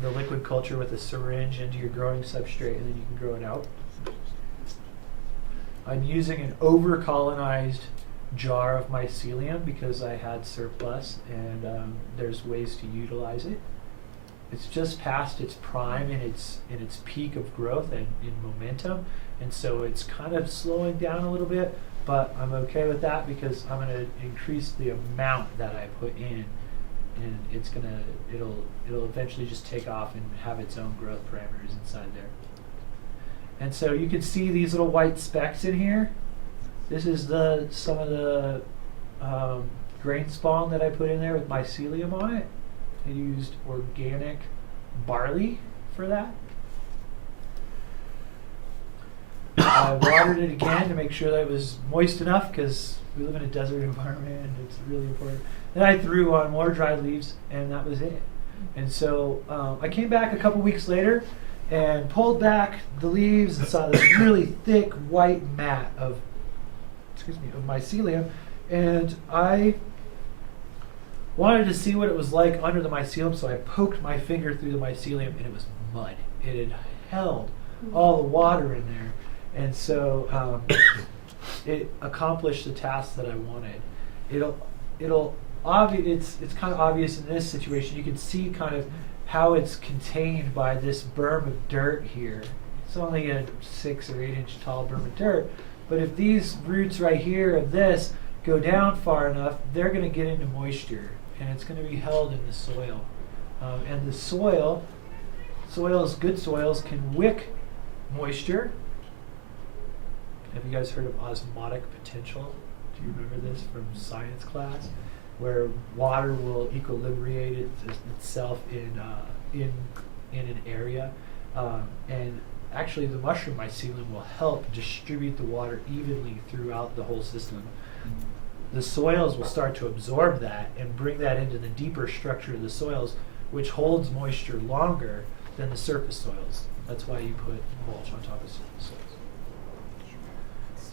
the liquid culture with a syringe into your growing substrate, and then you can grow it out. I'm using an over-colonized jar of mycelium because I had surplus, and there's ways to utilize it. It's just past its prime in its peak of growth and in momentum, and so it's kind of slowing down a little bit, but I'm okay with that because I'm going to increase the amount that I put in, and it'll eventually just take off and have its own growth parameters inside there. And so you can see these little white specks in here. This is some of the grain spawn that I put in there with mycelium on it. I used organic barley for that. I watered it again to make sure that it was moist enough because we live in a desert environment and it's really important. Then I threw on more dried leaves and that was it. And so I came back a couple weeks later and pulled back the leaves and saw this really thick white mat of mycelium, and I wanted to see what it was like under the mycelium, so I poked my finger through the mycelium and it was mud. It had held all the water in there, and so it accomplished the task that I wanted. It's kind of obvious in this situation. You can see kind of how it's contained by this berm of dirt here. It's only a 6 or 8 inch tall berm of dirt, but if these roots right here of this go down far enough, they're going to get into moisture, and it's going to be held in the soil. And the good soils can wick moisture. Have you guys heard of osmotic potential? Do you remember this from science class? Where water will equilibrate itself in an area, and actually the mushroom mycelium will help distribute the water evenly throughout the whole system. The soils will start to absorb that and bring that into the deeper structure of the soils, which holds moisture longer than the surface soils. That's why you put mulch on top of surface soils.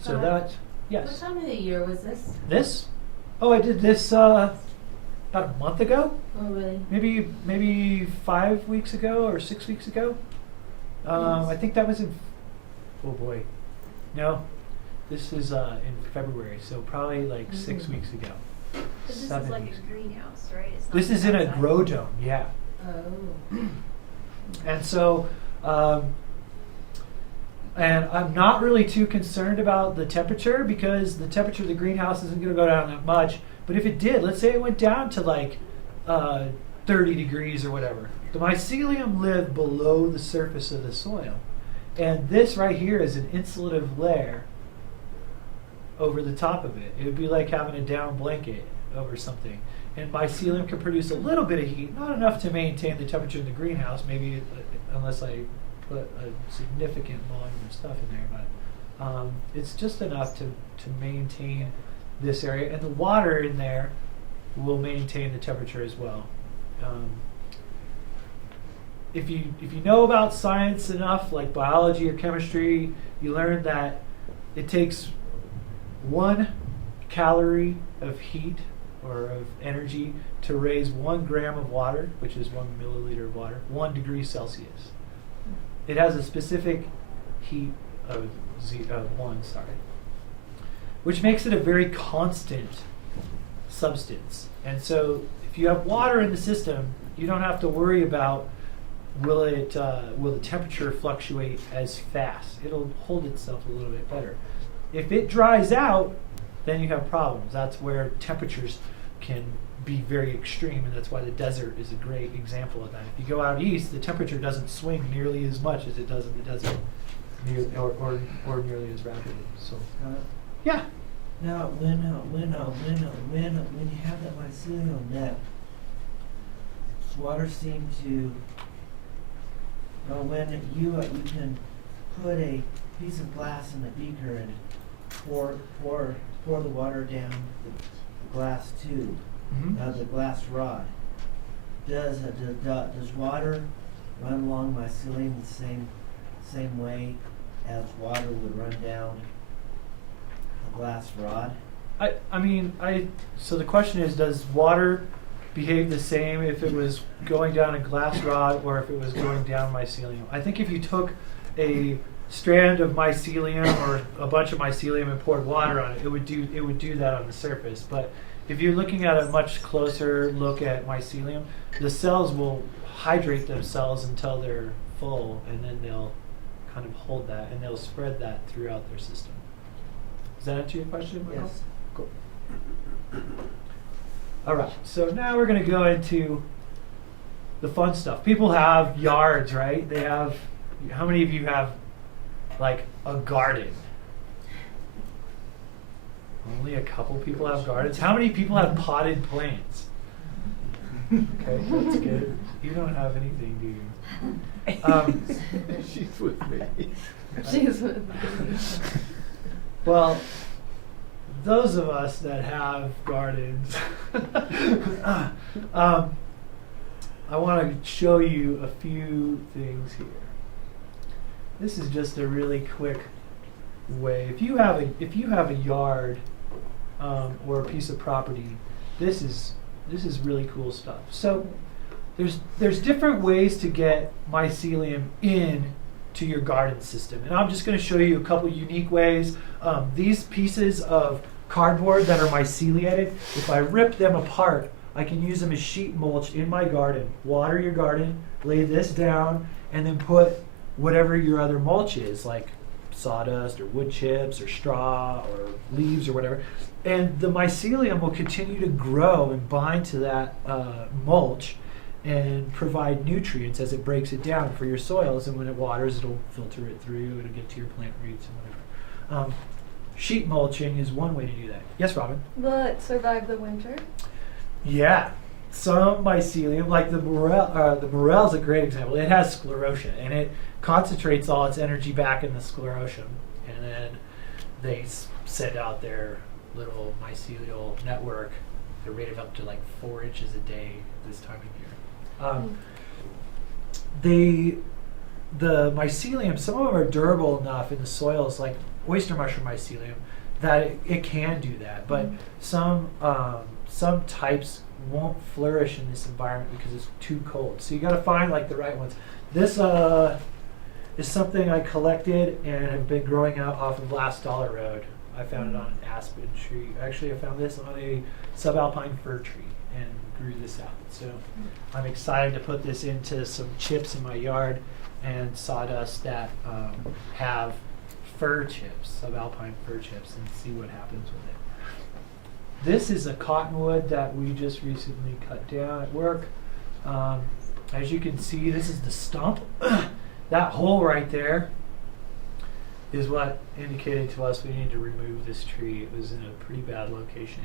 So Scott, that, yes. What time of the year was this? This? Oh, I did this about a month ago. Oh, really? Maybe 5 weeks ago or 6 weeks ago. Yes. I think that was in. Oh boy, no, this is in February, so probably like 6 weeks ago. But this is 7 like weeks a greenhouse, right? It's not This is just in a outside. grow dome, yeah. Oh. And so, and I'm not really too concerned about the temperature because the temperature of the greenhouse isn't going to go down that much. But if it did, let's say it went down to like 30 degrees or whatever, the mycelium live below the surface of the soil. And this right here is an insulative layer over the top of it. It would be like having a down blanket over something. And mycelium can produce a little bit of heat, not enough to maintain the temperature in the greenhouse, maybe unless I put a significant volume of stuff in there, but it's just enough to maintain this area. And the water in there will maintain the temperature as well. If you know about science enough, like biology or chemistry, you learn that it takes 1 calorie of heat or of energy to raise 1 gram of water, which is 1 milliliter of water, 1 degree Celsius. It has a specific heat of 1, which makes it a very constant substance. And so if you have water in the system, you don't have to worry about will the temperature fluctuate as fast. It'll hold itself a little bit better. If it dries out, then you have problems. That's where temperatures can be very extreme, and that's why the desert is a great example of that. If you go out east, the temperature doesn't swing nearly as much as it does in the desert, or nearly as rapidly. So, yeah. Now, when you have that mycelium net, water seem to, when you can put a piece of glass in a beaker and pour the water down the glass tube, Mm-hmm. the glass rod. Does water run along mycelium the same way as water would run down a glass rod? So the question is, does water behave the same if it was going down a glass rod or if it was going down mycelium? I think if you took a strand of mycelium or a bunch of mycelium and poured water on it, it would do that on the surface. But if you're looking at a much closer look at mycelium, the cells will hydrate themselves until they're full, and then they'll kind of hold that, and they'll spread that throughout their system. Does that answer your question, Michael? Yes. Cool. All right, so now we're going to go into the fun stuff. People have yards, right? They have, how many of you have like a garden? Only a couple people have gardens. How many people have potted plants? Okay, that's good. You don't have anything, do you? She's with me. She's with Well, those of us that have gardens, I want to show you a few things here. This is just a really quick way. If you have a yard or a piece of property, this is really cool stuff. So there's different ways to get mycelium in to your garden system, and I'm just going to show you a couple unique ways. These pieces of cardboard that are myceliated, if I rip them apart, I can use them as sheet mulch in my garden. Water your garden, lay this down, and then put whatever your other mulch is, like sawdust or wood chips or straw or leaves or whatever. And the mycelium will continue to grow and bind to that mulch and provide nutrients as it breaks it down for your soils. And when it waters, it'll filter it through, it'll get to your plant roots and whatever. Sheet mulching is one way to do that. Yes, Robin? Will it survive the winter? Yeah, some mycelium, like the morel is a great example. It has sclerotia, and it concentrates all its energy back in the sclerotium, and then they send out their little mycelial network. They're rated up to like 4 inches a day this time of year. The mycelium, some of them are durable enough in the soils, like oyster mushroom mycelium, that it can do that. But some types won't flourish in this environment because it's too cold. So you got to find like the right ones. This is something I collected and have been growing out off of Last Dollar Road. I found it on an aspen tree. Actually, I found this on a subalpine fir tree and grew this out. So I'm excited to put this into some chips in my yard and sawdust that have fir chips, subalpine fir chips, and see what happens with it. This is a cottonwood that we just recently cut down at work. As you can see, this is the stump. That hole right there is what indicated to us we need to remove this tree. It was in a pretty bad location.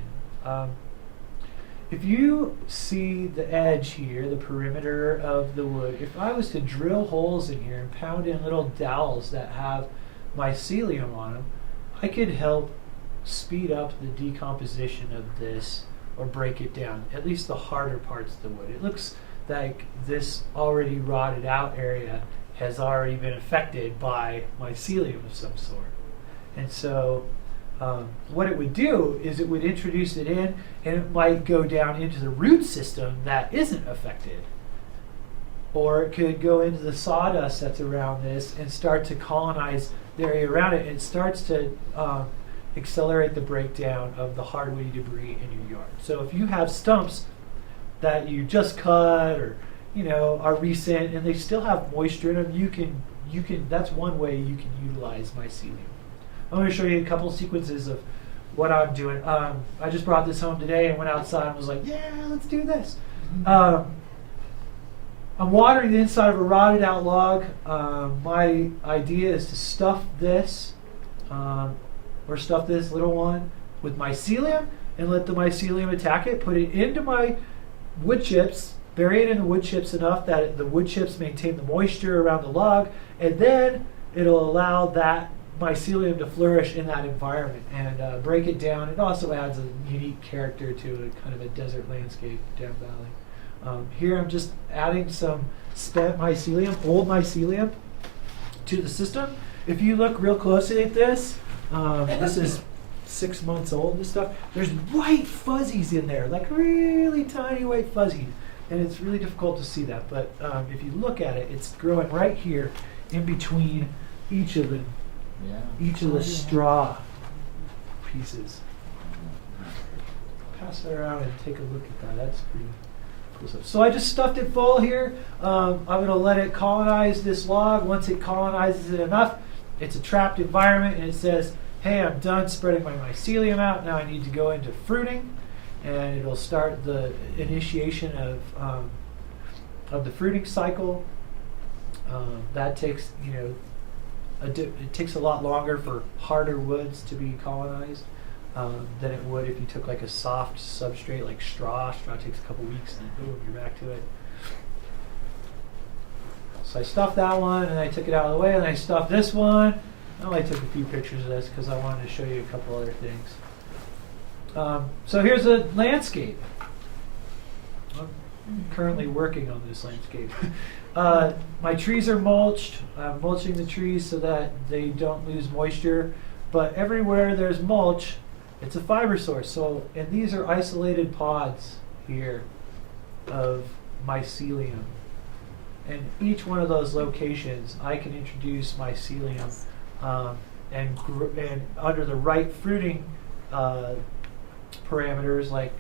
If you see the edge here, the perimeter of the wood, if I was to drill holes in here and pound in little dowels that have mycelium on them, I could help speed up the decomposition of this or break it down, at least the harder parts of the wood. It looks like this already rotted out area has already been affected by mycelium of some sort. And so what it would do is it would introduce it in, and it might go down into the root system that isn't affected. Or it could go into the sawdust that's around this and start to colonize the area around it. It starts to accelerate the breakdown of the hardwoody debris in your yard. So if you have stumps that you just cut or are recent and they still have moisture in them, you can that's one way you can utilize mycelium. I'm going to show you a couple sequences of what I'm doing. I just brought this home today and went outside and was like, yeah, let's do this. I'm watering the inside of a rotted out log. My idea is to stuff this or stuff this little one with mycelium and let the mycelium attack it, put it into my wood chips, bury it in the wood chips enough that the wood chips maintain the moisture around the log, and then it'll allow that mycelium to flourish in that environment and break it down. It also adds a unique character to a kind of a desert landscape down valley. Here I'm just adding some spent mycelium, old mycelium, to the system. If you look real closely at this, this is 6 months old, this stuff. There's white fuzzies in there, like really tiny white fuzzies. And it's really difficult to see that, but if you look at it, it's growing right here in between each of the straw pieces. Pass that around and take a look at that. That's pretty cool stuff. So I just stuffed it full here. I'm going to let it colonize this log. Once it colonizes it enough, it's a trapped environment, and it says, hey, I'm done spreading my mycelium out. Now I need to go into fruiting, and it'll start the initiation of the fruiting cycle. That takes, it takes a lot longer for harder woods to be colonized than it would if you took like a soft substrate like straw. Straw takes a couple weeks and then boom, you're back to it. So I stuffed that one, and I took it out of the way, and I stuffed this one. I only took a few pictures of this because I wanted to show you a couple other things. So here's a landscape. I'm currently working on this landscape. My trees are mulched. I'm mulching the trees so that they don't lose moisture. But everywhere there's mulch, it's a fiber source. So, and these are isolated pods here of mycelium. And each one of those locations, I can introduce mycelium, and under the right fruiting parameters, like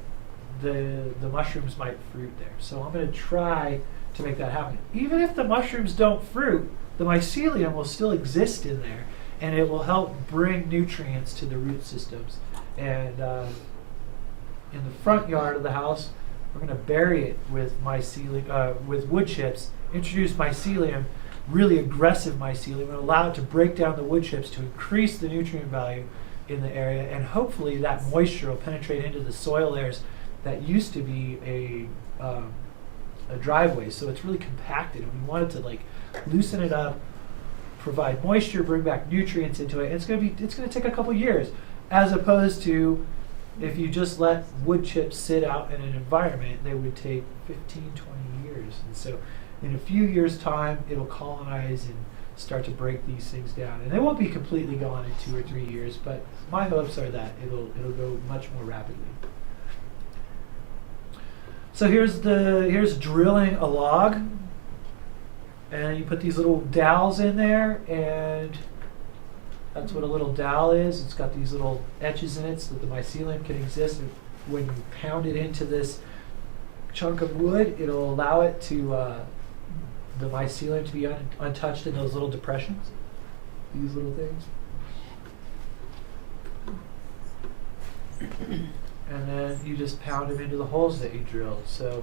the mushrooms might fruit there. So I'm going to try to make that happen. Even if the mushrooms don't fruit, the mycelium will still exist in there, and it will help bring nutrients to the root systems. And in the front yard of the house, we're going to bury it with mycelium, with wood chips, introduce mycelium, really aggressive mycelium, and allow it to break down the wood chips to increase the nutrient value in the area, and hopefully that moisture will penetrate into the soil layers that used to be a driveway. So it's really compacted, and we wanted to like loosen it up, provide moisture, bring back nutrients into it. And it's going to take a couple years, as opposed to if you just let wood chips sit out in an environment, they would take 15, 20 years. And so in a few years' time, it'll colonize and start to break these things down. And they won't be completely gone in 2 or 3 years, but my hopes are that it'll go much more rapidly. So here's drilling a log, and you put these little dowels in there, and that's what a little dowel is. It's got these little etches in it so that the mycelium can exist. And when you pound it into this chunk of wood, it'll allow it to the mycelium to be untouched in those little depressions, these little things. And then you just pound them into the holes that you drilled. So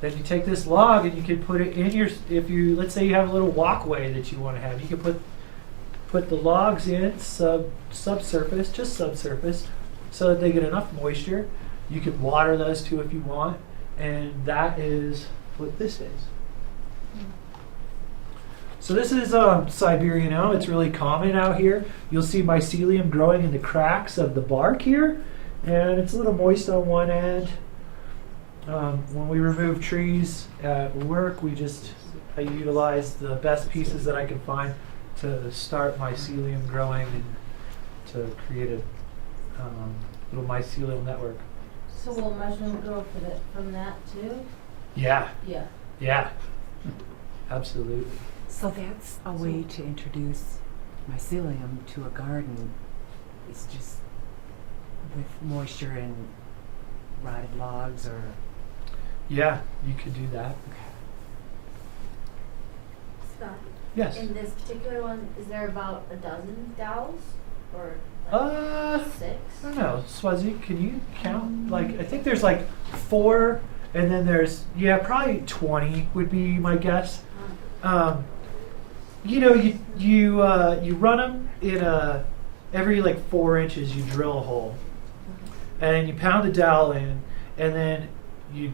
then you take this log and you can put it in your, let's say you have a little walkway that you want to have, you can put the logs in subsurface, just subsurface, so that they get enough moisture. You can water those too if you want, and that is what this is. So this is Siberian elm. It's really common out here. You'll see mycelium growing in the cracks of the bark here, and it's a little moist on one end. When we remove trees at work, I utilize the best pieces that I can find to start mycelium growing and to create a little mycelial network. So will mushroom grow from that too? Yeah, Yeah. yeah, absolutely. So that's a way to introduce mycelium to a garden. It's just with moisture and rotted logs or... Yeah, you could do that. Scott, Yes. in this particular one, is there about a dozen dowels? Or like 6? I don't know, Swazi, can you count? Like, I think there's like 4, and then there's, probably 20 would be my guess. You run them in every like 4 inches you drill a hole, and you pound the dowel in, and then you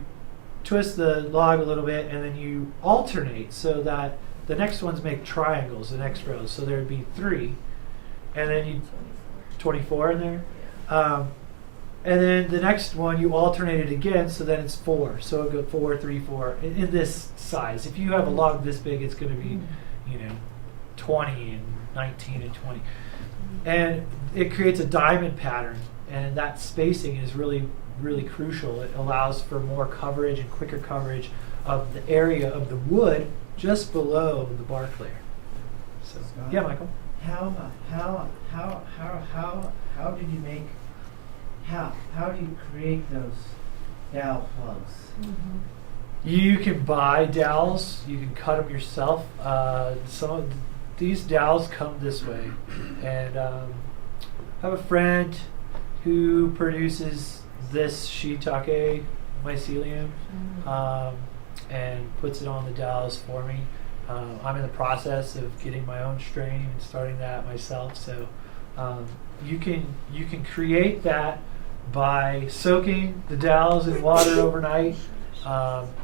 twist the log a little bit, and then you alternate so that the next ones make triangles, the next rows. So there'd be 3, and then you 24 in there, and then the next one you alternate it again, so then it's 4. So it'll go 4, 3, 4 in this size. If you have a log this big, it's going to be 20 and 19 and 20. And it creates a diamond pattern, and that spacing is really, really crucial. It allows for more coverage and quicker coverage of the area of the wood just below the bark layer. So, Scott? yeah, Michael? How did you make, how do you create those dowel plugs? Mm-hmm. You can buy dowels. You can cut them yourself. Some of these dowels come this way, and I have a friend who produces this shiitake mycelium and puts it on the dowels for me. I'm in the process of getting my own strain and starting that myself. So you can create that by soaking the dowels in water overnight,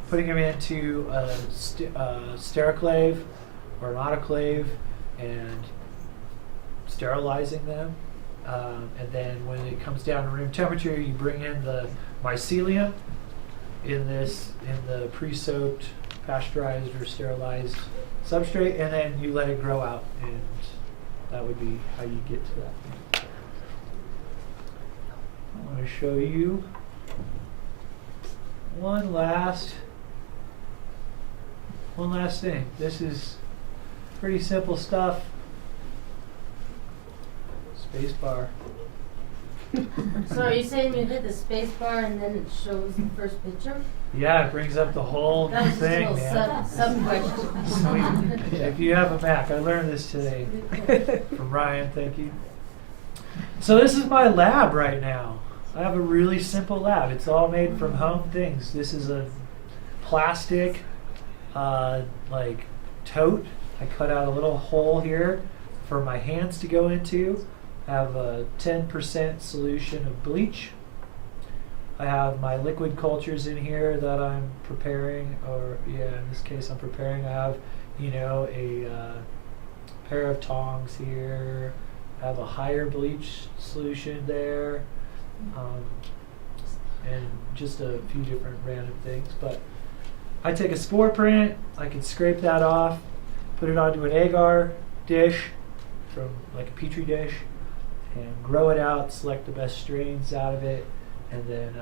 putting them into a steroclave, or an autoclave and sterilizing them. And then when it comes down to room temperature, you bring in the mycelium in the pre-soaked, pasteurized, or sterilized substrate, and then you let it grow out, and that would be how you get to that. I want to show you one last thing. This is pretty simple stuff. Space bar. So are you saying you hit the space bar and then it shows the first picture? Yeah, it brings up the whole That was just a thing, little man. sub question. If you have a Mac, I learned this today from Ryan. Thank you. So this is my lab right now. I have a really simple lab. It's all made from home things. This is a plastic like tote. I cut out a little hole here for my hands to go into. I have a 10% solution of bleach. I have my liquid cultures in here that I'm preparing, or in this case I'm preparing. I have, a pair of tongs here. I have a higher bleach solution there, and just a few different random things. But I take a spore print, I can scrape that off, put it onto an agar dish from like a petri dish, and grow it out, select the best strains out of it, and then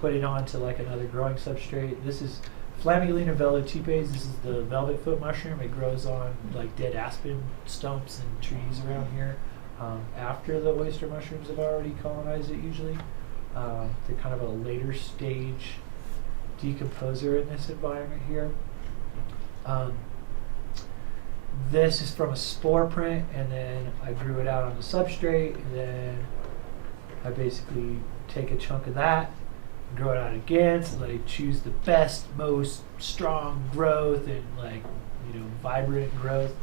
put it onto like another growing substrate. This is Flammulina velotipes. This is the velvet foot mushroom. It grows on like dead aspen stumps and trees around here after the oyster mushrooms have already colonized it usually. They're kind of a later stage decomposer in this environment here. This is from a spore print, and then I grew it out on the substrate, and then I basically take a chunk of that, grow it out again, so that I choose the best, most strong growth and vibrant growth,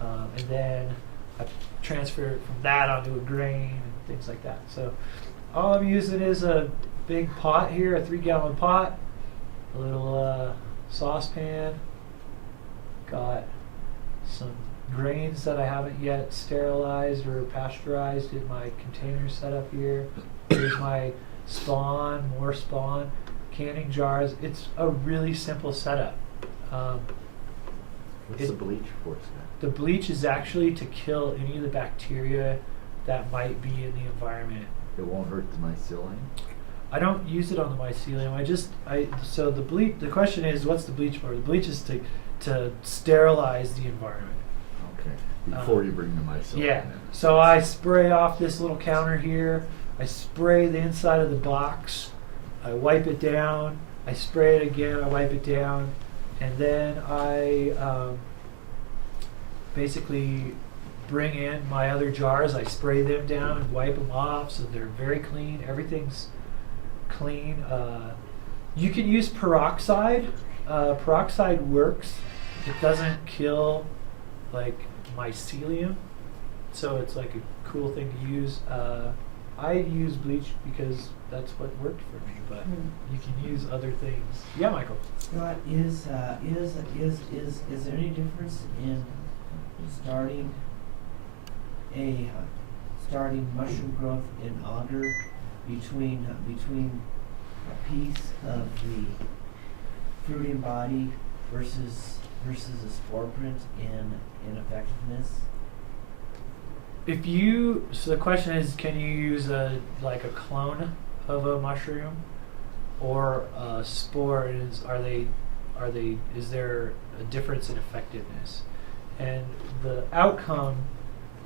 and then I transfer it from that onto a grain and things like that. So all I'm using is a big pot here, a 3-gallon pot, a little saucepan, got some grains that I haven't yet sterilized or pasteurized in my container setup here. Here's my spawn, more spawn, canning jars. It's a really simple setup. What's the bleach for, Scott? The bleach is actually to kill any of the bacteria that might be in the environment. It won't hurt the mycelium? I don't use it on the mycelium. So the bleach, the question is, what's the bleach for? The bleach is to sterilize the environment. Okay, before you bring the mycelium Yeah. in. So I spray off this little counter here. I spray the inside of the box. I wipe it down. I spray it again. I wipe it down. And then I basically bring in my other jars. I spray them down and wipe them off so they're very clean. Everything's clean. You can use peroxide. Peroxide works. It doesn't kill like mycelium, so it's like a cool thing to use. I use bleach because that's what worked for me, but you can use other things. Yeah, Michael. Scott, is there any difference in starting mushroom growth in auger between a piece of the fruiting body versus a spore print in effectiveness? So the question is, can you use a clone of a mushroom or a spore? Is there a difference in effectiveness? And the outcome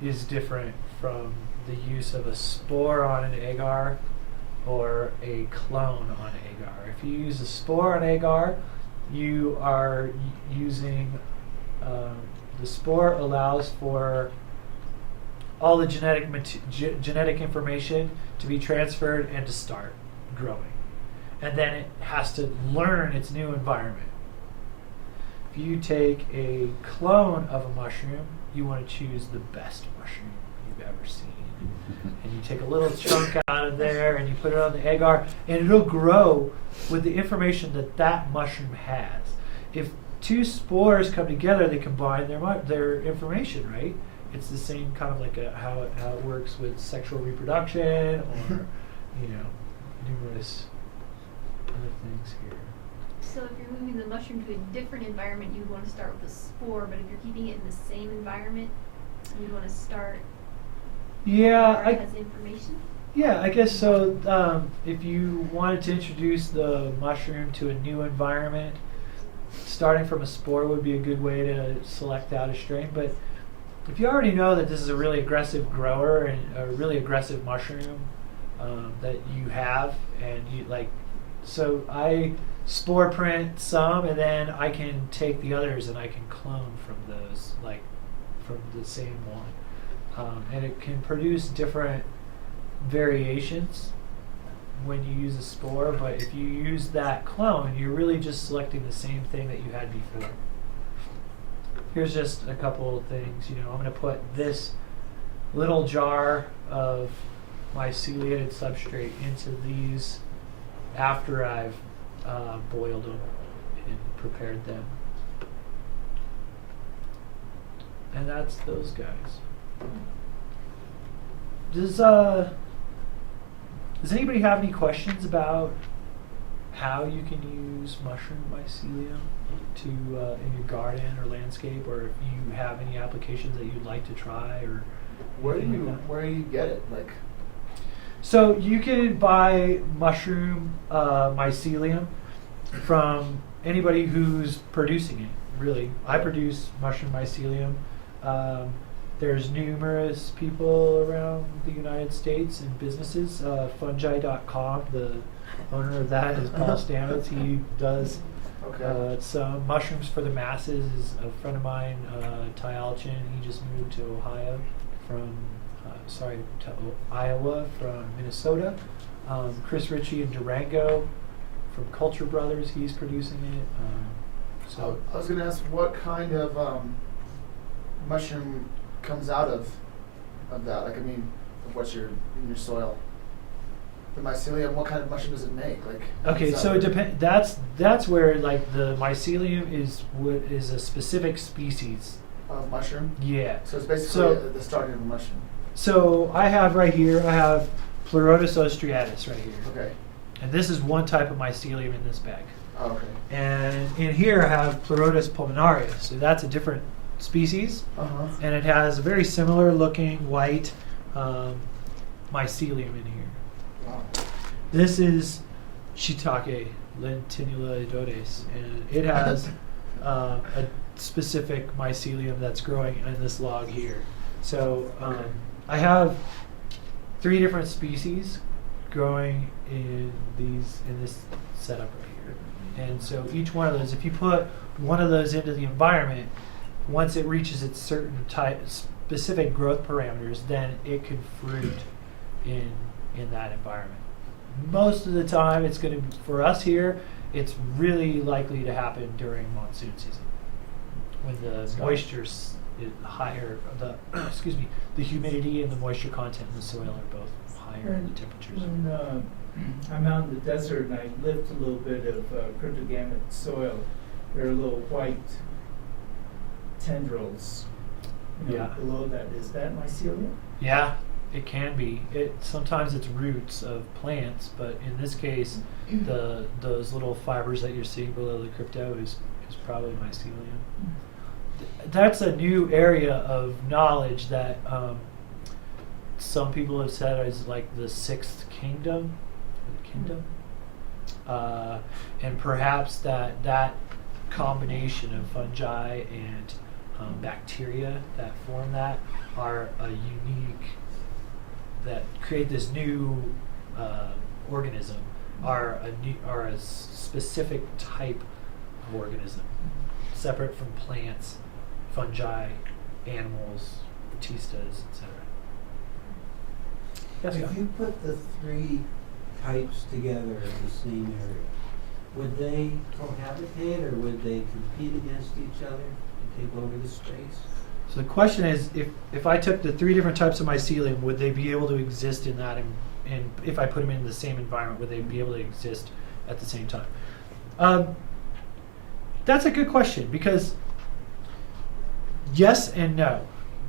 is different from the use of a spore on an agar or a clone on agar. If you use a spore on agar, you are using the spore allows for all the genetic information to be transferred and to start growing, and then it has to learn its new environment. If you take a clone of a mushroom, you want to choose the best mushroom you've ever seen. And you take a little chunk out of there and you put it on the agar, and it'll grow with the information that mushroom has. two spores come together, they combine their information, right? It's the same kind of like how it works with sexual reproduction or numerous other things here. So if you're moving the mushroom to a different environment, you'd want to start with a spore, but if you're keeping it in the same environment, you'd want to start where it has information? Yeah, I guess so. If you wanted to introduce the mushroom to a new environment, starting from a spore would be a good way to select out a strain. But if you already know that this is a really aggressive grower and a really aggressive mushroom that you have, and you like, so I spore print some, and then I can take the others and I can clone from those, like from the same one, and it can produce different variations when you use a spore. But if you use that clone, you're really just selecting the same thing that you had before. Here's just a couple of things. I'm going to put this little jar of myceliated substrate into these after I've boiled them and prepared them. And that's those guys. Does anybody have any questions about how you can use mushroom mycelium to in your garden or landscape, or if you have any applications that you'd like to try, or Where do anything like that? you get it? Like, So you can buy mushroom mycelium from anybody who's producing it. Really, I produce mushroom mycelium. There's numerous people around the United States and businesses. Fungi.com, the owner of that is Paul Stamets. He does some mushrooms for the masses. Is a friend of mine, Ty Alchin. He just moved to Ohio from, Iowa from Minnesota. Chris Ritchie in Durango from Culture Brothers. He's producing it. So I was gonna ask what kind of mushroom comes out of that. Like, I mean, of what's in your soil. The mycelium, what kind of mushroom does it make? Like, okay, so it depends. That's where like the mycelium is a specific species. Of mushroom? Yeah. So it's basically the starting of a mushroom. So I have right here, I have Pleurotus ostriatus right here. Okay. And this is one type of mycelium in this bag. Oh, okay. And in here I have Pleurotus pulmonarius. So that's a different species. Uh-huh. And it has a very similar looking white mycelium in here. Wow. This is Shiitake lentinula idodes, and it has a specific mycelium that's growing in this log here. So I have 3 different species growing in this setup right here. And so each one of those, if you put one of those into the environment, once it reaches its certain specific growth parameters, then it can fruit in that environment. Most of the time, it's going to, for us here, it's really likely to happen during monsoon season, when the moisture is higher. The humidity and the moisture content in the soil are both higher than the temperatures. When I'm out in the desert and I lift a little bit of cryptogamic soil, there are little white tendrils below that. Is that mycelium? Yeah, it can be. Sometimes it's roots of plants, but in this case, those little fibers that you're seeing below the crypto is probably mycelium. That's a new area of knowledge that some people have said is like the 6th kingdom, and perhaps that combination of fungi and bacteria that form that are a unique, that create this new organism, are a specific type of organism, separate from plants, fungi, animals, batistas, etc. Yes, If you put the 3 types together in the same area, would they cohabitate or would they compete against each other to take over the space? So the question is, if I took the 3 different types of mycelium, would they be able to exist in that, and if I put them in the same environment, would they be able to exist at the same time? That's a good question, because yes and no,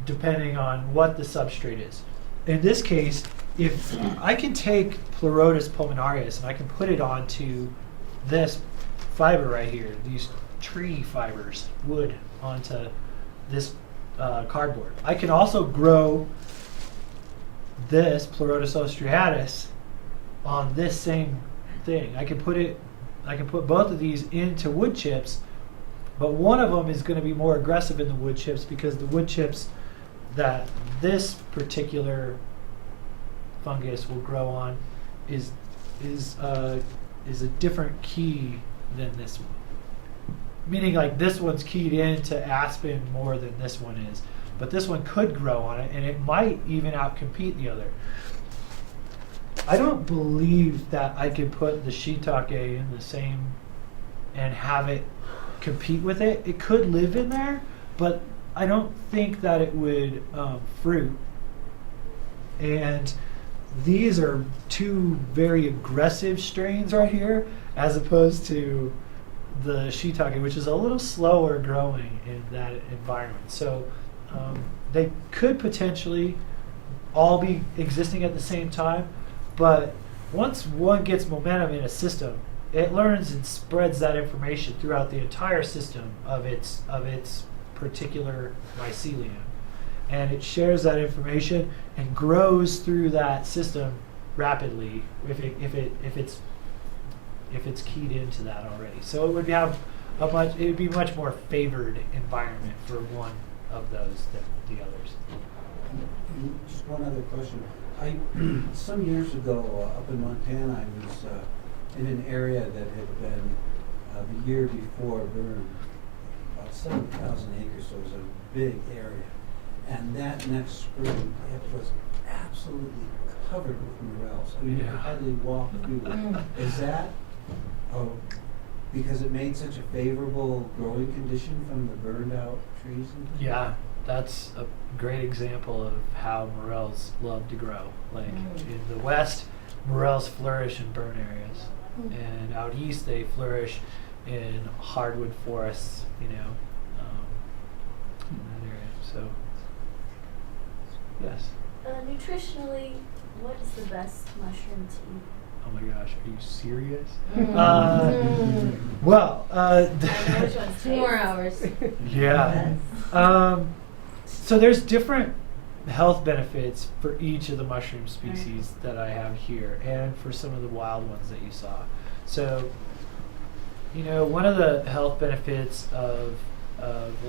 depending on what the substrate is. In this case, if I can take Pleurotus pulmonarius and I can put it onto this fiber right here, these tree fibers, wood, onto this cardboard. I can also grow this Pleurotus ostriatus on this same thing. I can put both of these into wood chips, but one of them is going to be more aggressive in the wood chips because the wood chips that this particular fungus will grow on is a different key than this one. Meaning, like, this one's keyed into aspen more than this one is, but this one could grow on it, and it might even outcompete the other. I don't believe that I could put the shiitake in the same and have it compete with it. It could live in there, but I don't think that it would fruit. And these are two very aggressive strains right here, as opposed to the shiitake, which is a little slower growing in that environment. So they could potentially all be existing at the same time, but once one gets momentum in a system, it learns and spreads that information throughout the entire system of its particular mycelium, and it shares that information and grows through that system rapidly if it's keyed into that already. So it would have it would be much more favored environment for one of those than the others. Just one other question. Some years ago, up in Montana, I was in an area that had been the year before burned about 7,000 acres, so it was a big area. And that next spring, it was absolutely covered with morels. I mean, you could hardly walk through it. Is that because it made such a favorable growing condition from the burned out trees and things? Yeah, that's a great example of how morels love to grow. Like in the west, morels flourish in burn areas, and out east they flourish in hardwood forests, in that area. So, yes. Nutritionally, what is the best mushroom to eat? Oh my gosh, are you serious? I know which one's 2 more hours. Yeah. So there's different health benefits for each of the mushroom species that I have here, and for some of the wild ones that you saw. So, one of the health benefits of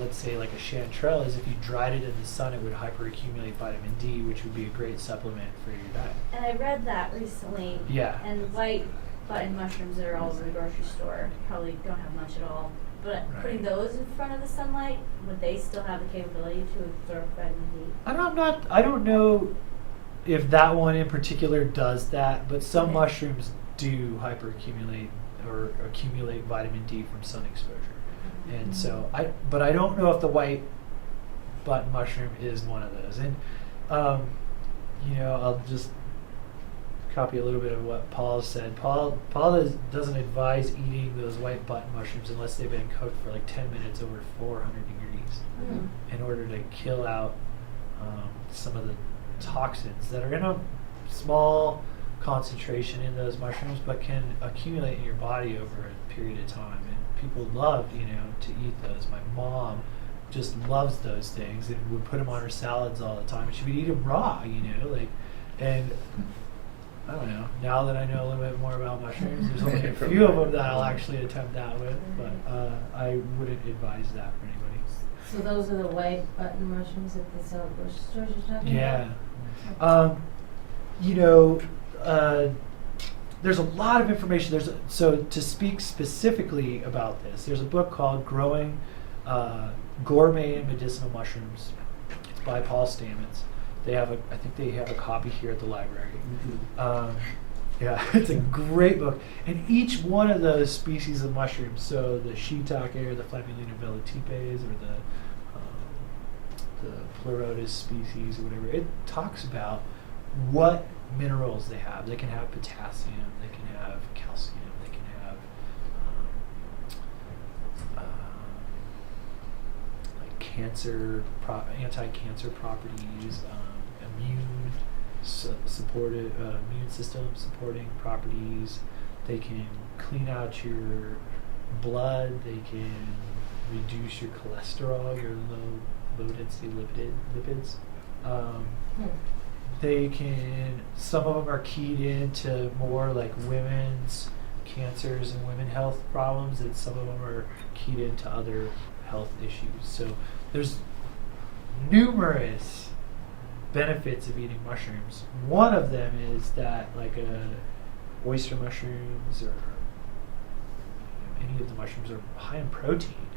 let's say like a chanterelle is if you dried it in the sun, it would hyperaccumulate vitamin D, which would be a great supplement for your diet. And I read that recently. Yeah. And white button mushrooms that are all over the grocery store probably don't have much at all. But putting those in front of the sunlight, would they still have the capability to absorb vitamin D? I don't know if that one in particular does that, but some mushrooms do hyperaccumulate or accumulate vitamin D from sun exposure. And so but I don't know if the white button mushroom is one of those. And I'll just copy a little bit of what Paul said. Paul doesn't advise eating those white button mushrooms unless they've been cooked for like 10 minutes over 400 degrees in order to kill out some of the toxins that are in a small concentration in those mushrooms but can accumulate in your body over a period of time. And people love, to eat those. My mom just loves those things and would put them on her salads all the time. She would eat them raw, and I don't know. Now that I know a little bit more about mushrooms, there's only a few of them that I'll actually attempt that with, but I wouldn't advise that for anybody. So those are the white button mushrooms at the South Bush stores you're talking about? Yeah. There's a lot of information. So to speak specifically about this, there's a book called Growing Gourmet and Medicinal Mushrooms. It's by Paul Stamets. I think they have a copy here at the library. Yeah, it's a great book. And each one of those species of mushrooms, so the shiitake or the Flammulina velatipes or the Pleurotus species or whatever, it talks about what minerals they have. They can have potassium, they can have calcium, they can have anti-cancer properties, immune system supporting properties. They can clean out your blood. They can reduce your cholesterol, your low density lipids. They can, some of them are keyed into more like women's cancers and women health problems, and some of them are keyed into other health issues. So there's numerous benefits of eating mushrooms. One of them is that like oyster mushrooms or any of the mushrooms are high in protein.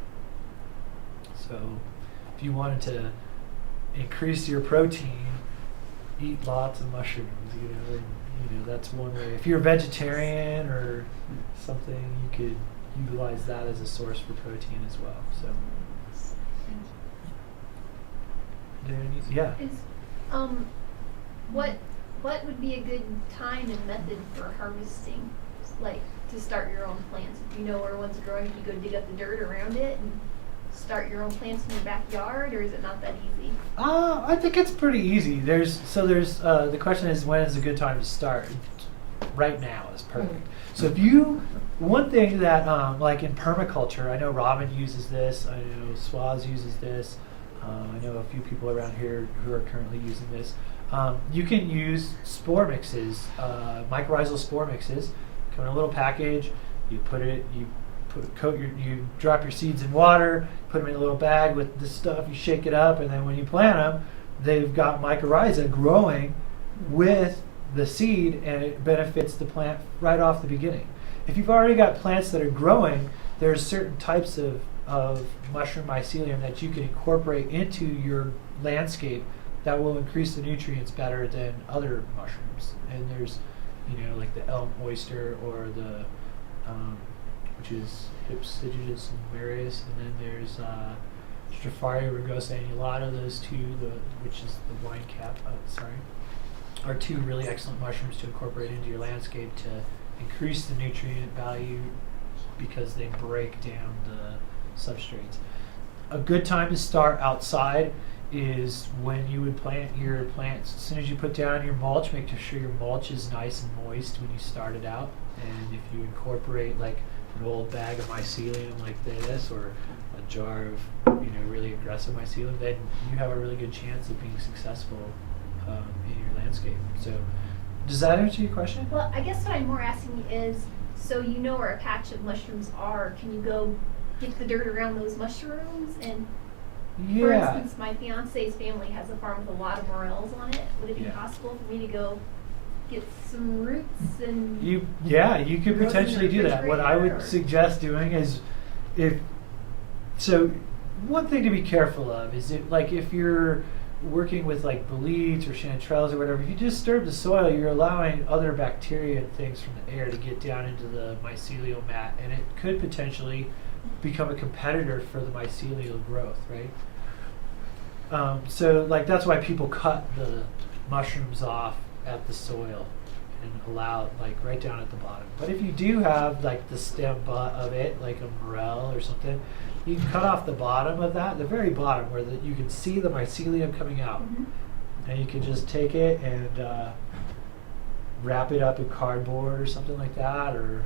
So if you wanted to increase your protein, eat lots of mushrooms, and, that's one way. If you're a vegetarian or something, you could utilize that as a source for protein as well. So, yeah. What would be a good time and method for harvesting, like to start your own plants? If you know where one's growing, you go dig up the dirt around it and start your own plants in your backyard, or is it not that easy? I think it's pretty easy. There's the question is, when is a good time to start? Right now is perfect. So one thing that like in permaculture, I know Robin uses this, I know Swaz uses this, I know a few people around here who are currently using this. You can use spore mixes, mycorrhizal spore mixes. Come in a little package. You drop your seeds in water, put them in a little bag with this stuff. You shake it up, and then when you plant them, they've got mycorrhiza growing with the seed, and it benefits the plant right off the beginning. If you've already got plants that are growing, there's certain types of mushroom mycelium that you can incorporate into your landscape that will increase the nutrients better than other mushrooms. And there's, like the elm oyster or the, which is Hypsidius various, and then there's Stropharia rugosa annulata. Those two, which is the wine cap, are two really excellent mushrooms to incorporate into your landscape to increase the nutrient value because they break down the substrates. A good time to start outside is when you would plant your plants. As soon as you put down your mulch, make sure your mulch is nice and moist when you start it out. And if you incorporate like an old bag of mycelium like this, or a jar of really aggressive mycelium, then you have a really good chance of being successful in your landscape. So does that answer your question? Well, I guess what I'm more asking is, so you know where a patch of mushrooms are, can you go get the dirt around those mushrooms? And for instance, my fiance's family has a farm with a lot of morels on it. Would it be possible for me to go get some roots and you could potentially do that. What I would suggest doing is, one thing to be careful of is if you're working with like boletes or chanterelles or whatever, if you disturb the soil, you're allowing other bacteria and things from the air to get down into the mycelial mat, and it could potentially become a competitor for the mycelial growth, right? That's why people cut the mushrooms off at the soil and allow right down at the bottom. But if you do have the stem butt of it, like a morel or something, you can cut off the bottom of that, the very bottom where you can see the mycelium coming out. Mm-hmm. And you can just take it and wrap it up in cardboard or something like that. Or,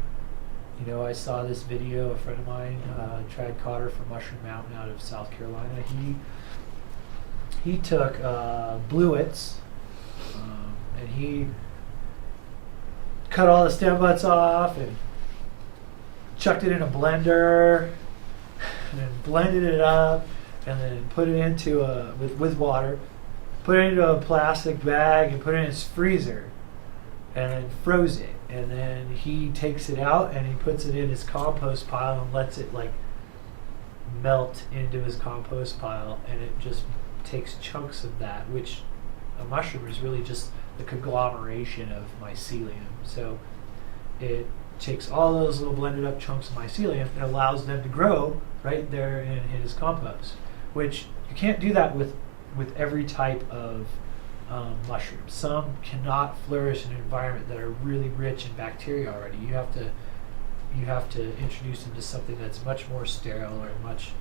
I saw this video, a friend of mine, Trad Cotter from Mushroom Mountain out of South Carolina. He took bluets and he cut all the stem butts off and chucked it in a blender and then blended it up and then put it into with water, put it into a plastic bag and put it in his freezer and then froze it. And then he takes it out and he puts it in his compost pile and lets it melt into his compost pile, and it just takes chunks of that, which a mushroom is really just the conglomeration of mycelium. So it takes all those little blended up chunks of mycelium and allows them to grow right there in his compost, which you can't do that with every type of mushrooms. Some cannot flourish in an environment that are really rich in bacteria already. You have to introduce them to something that's much more sterile or much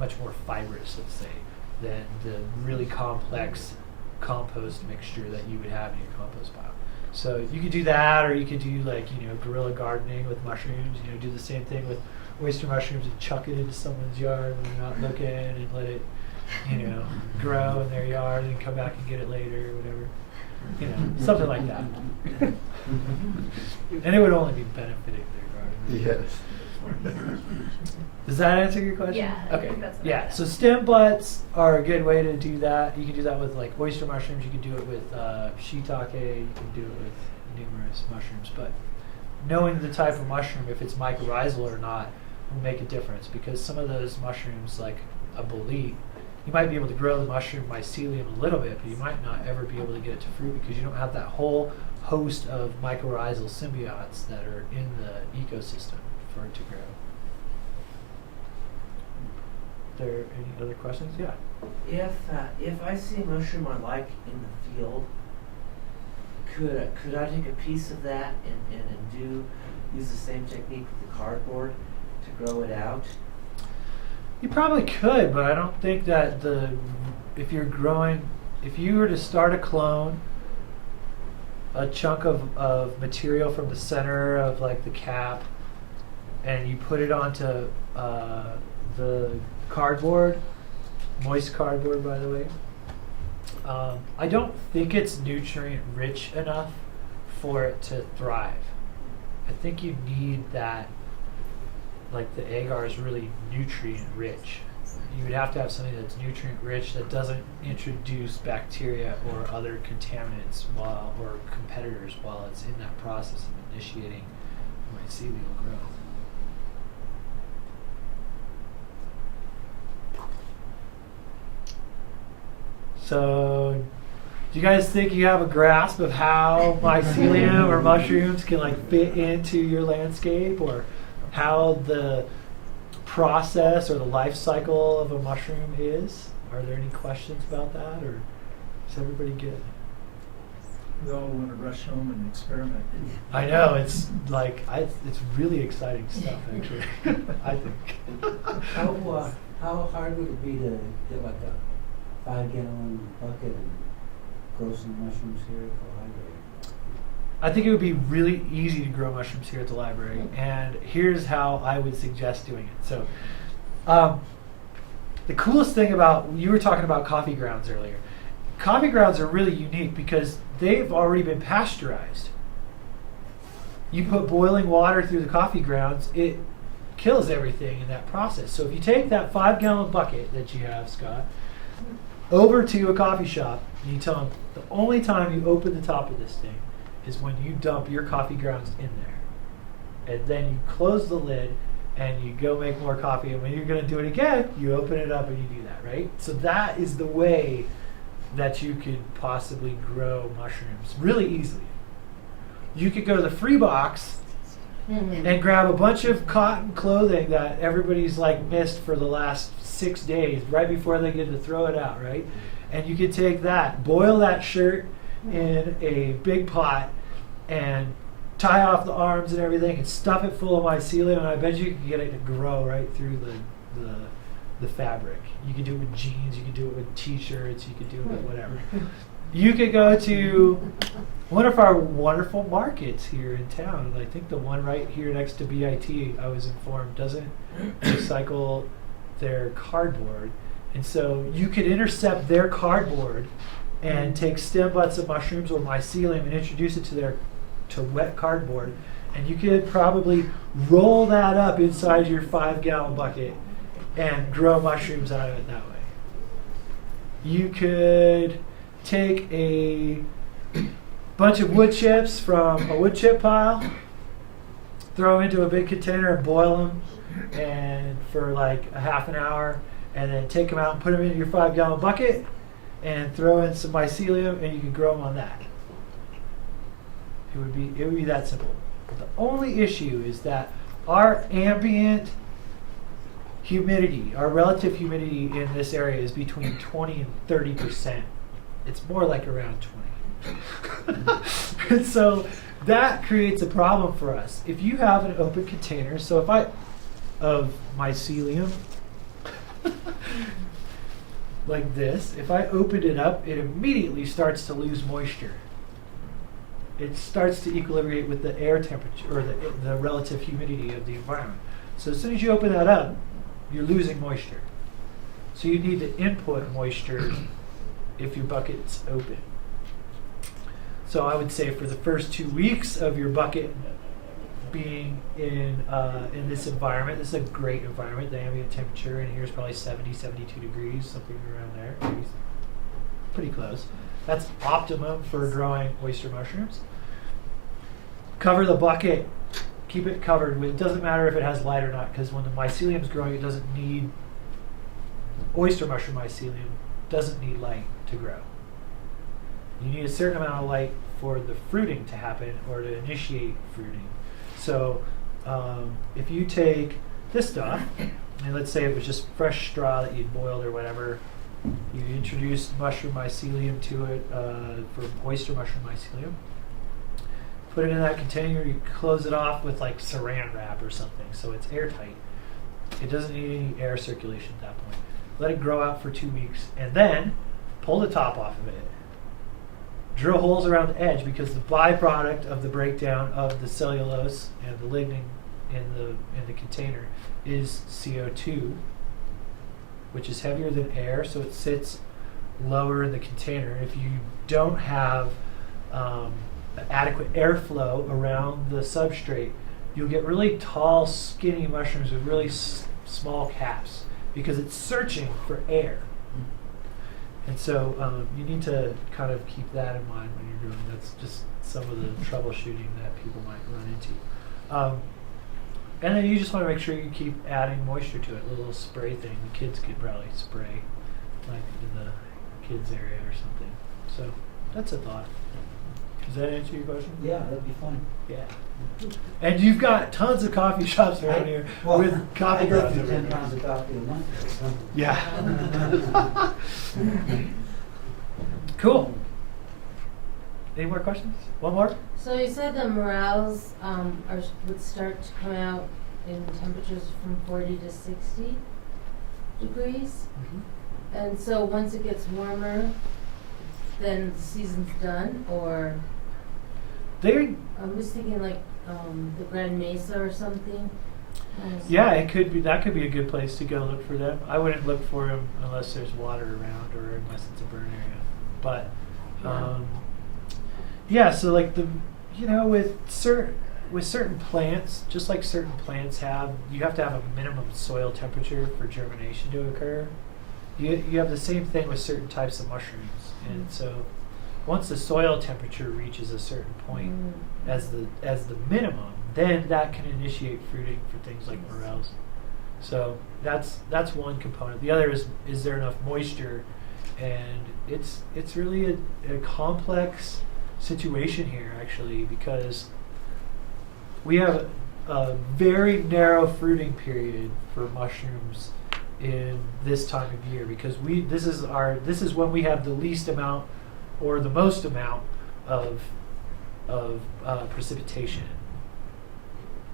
much more fibrous, let's say, than the really complex compost mixture that you would have in your compost pile. So you could do that, or you could do like, guerrilla gardening with mushrooms. Do the same thing with oyster mushrooms and chuck it into someone's yard when they're not looking and let it, grow in their yard and come back and get it later or whatever. Something like that. And it would only be benefiting their garden. Yes. Does that answer your question? Yeah, I Okay. think that's what Yeah. I So stem butts are a good way to do that. You can do that with like oyster mushrooms. You can do it with shiitake. You can do it with numerous mushrooms. But knowing the type of mushroom, if it's mycorrhizal or not, will make a difference, because some of those mushrooms, like a bolete, you might be able to grow the mushroom mycelium a little bit, but you might not ever be able to get it to fruit because you don't have that whole host of mycorrhizal symbiotes that are in the ecosystem for it to grow. There any other questions? Yeah. If I see a mushroom I like in the field, could I take a piece of that and use the same technique with the cardboard to grow it out? You probably could, but I don't think that if you were to start a clone, a chunk of material from the center of like the cap, and you put it onto the cardboard, moist cardboard by the way, I don't think it's nutrient rich enough for it to thrive. I think you need that, like the agar is really nutrient rich. You would have to have something that's nutrient rich that doesn't introduce bacteria or other contaminants or competitors while it's in that process of initiating mycelial growth. So, do you guys think you have a grasp of how mycelium or mushrooms can like fit into your landscape, or how the process or the life cycle of a mushroom is? Are there any questions about that, or is everybody good? We all want to rush home and experiment. I know, it's like, it's really exciting stuff actually, I think. How hard would it be to get like a 5-gallon bucket and grow some mushrooms here at the library? I think it would be really easy to grow mushrooms here at the library, and here's how I would suggest doing it. So, the coolest thing you were talking about coffee grounds earlier. Coffee grounds are really unique because they've already been pasteurized. You put boiling water through the coffee grounds, it kills everything in that process. So if you take that 5-gallon bucket that you have, Scott, over to a coffee shop, and you tell them the only time you open the top of this thing is when you dump your coffee grounds in there. And then you close the lid and you go make more coffee, and when you're going to do it again, you open it up and you do that, right? So that is the way that you could possibly grow mushrooms really easily. You could go to the free box and grab a bunch of cotton clothing that everybody's like missed for the last 6 days right before they get to throw it out, right? And you could take that, boil that shirt in a big pot and tie off the arms and everything and stuff it full of mycelium, and I bet you could get it to grow right through the fabric. You could do it with jeans, you could do it with t-shirts, you could do it with whatever. You could go to one of our wonderful markets here in town. I think the one right here next to BIT, I was informed, doesn't recycle their cardboard. And so you could intercept their cardboard and take stem butts of mushrooms or mycelium and introduce it to wet cardboard. And you could probably roll that up inside your 5-gallon bucket and grow mushrooms out of it that way. You could take a bunch of wood chips from a wood chip pile, throw them into a big container and boil them and for like a half an hour, and then take them out and put them in your 5-gallon bucket and throw in some mycelium, and you can grow them on that. It would be that simple. The only issue is that our ambient humidity, our relative humidity in this area is between 20 and 30%. It's more like around 20. And so that creates a problem for us. If you have an open container, of mycelium, like this. If I opened it up, it immediately starts to lose moisture. It starts to equilibrate with the air temperature or the relative humidity of the environment. So as soon as you open that up, you're losing moisture. So you need to input moisture if your bucket's open. So I would say for the first 2 weeks of your bucket being in this environment, this is a great environment. The ambient temperature in here is probably 70, 72 degrees, something around there. Maybe pretty close. That's optimum for growing oyster mushrooms. Cover the bucket, keep it covered. It doesn't matter if it has light or not, because when the mycelium's growing, it doesn't need, oyster mushroom mycelium doesn't need light to grow. You need a certain amount of light for the fruiting to happen or to initiate fruiting. So if you take this stuff, and let's say it was just fresh straw that you'd boiled or whatever, you introduce mushroom mycelium to it for oyster mushroom mycelium. Put it in that container, you close it off with like saran wrap or something so it's airtight. It doesn't need any air circulation at that point. Let it grow out for 2 weeks and then pull the top off of it. Drill holes around the edge because the byproduct of the breakdown of the cellulose and the lignin in the container is CO2, which is heavier than air, so it sits lower in the container. If you don't have adequate airflow around the substrate, you'll get really tall, skinny mushrooms with really small caps because it's searching for air. And so you need to kind of keep that in mind when you're doing. That's just some of the troubleshooting that people might run into. And then you just want to make sure you keep adding moisture to it. A little spray thing. The kids could probably spray, like in the kids area or something. So that's a thought. Does that answer your question? Yeah, that'd be fun. Yeah. And you've got tons of coffee shops around here with coffee I go grounds through everywhere. 10 pounds of coffee a month. So. Yeah. Cool. Any more questions? One more? So you said the morels would start to come out in temperatures from 40 to 60 degrees. And so once it gets warmer, then the season's done, or I'm just thinking like the Grand Mesa or something. Yeah, it could be. That could be a good place to go look for them. I wouldn't look for them unless there's water around or unless it's a burn area. But yeah, so like with certain plants, just like certain plants you have to have a minimum soil temperature for germination to occur. You have the same thing with certain types of mushrooms, and so once the soil temperature reaches a certain point as the minimum, then that can initiate fruiting for things like morels. So that's one component. The other is there enough moisture, and it's really a complex situation here actually, because we have a very narrow fruiting period for mushrooms in this time of year, because this is when we have the least amount or the most amount of precipitation.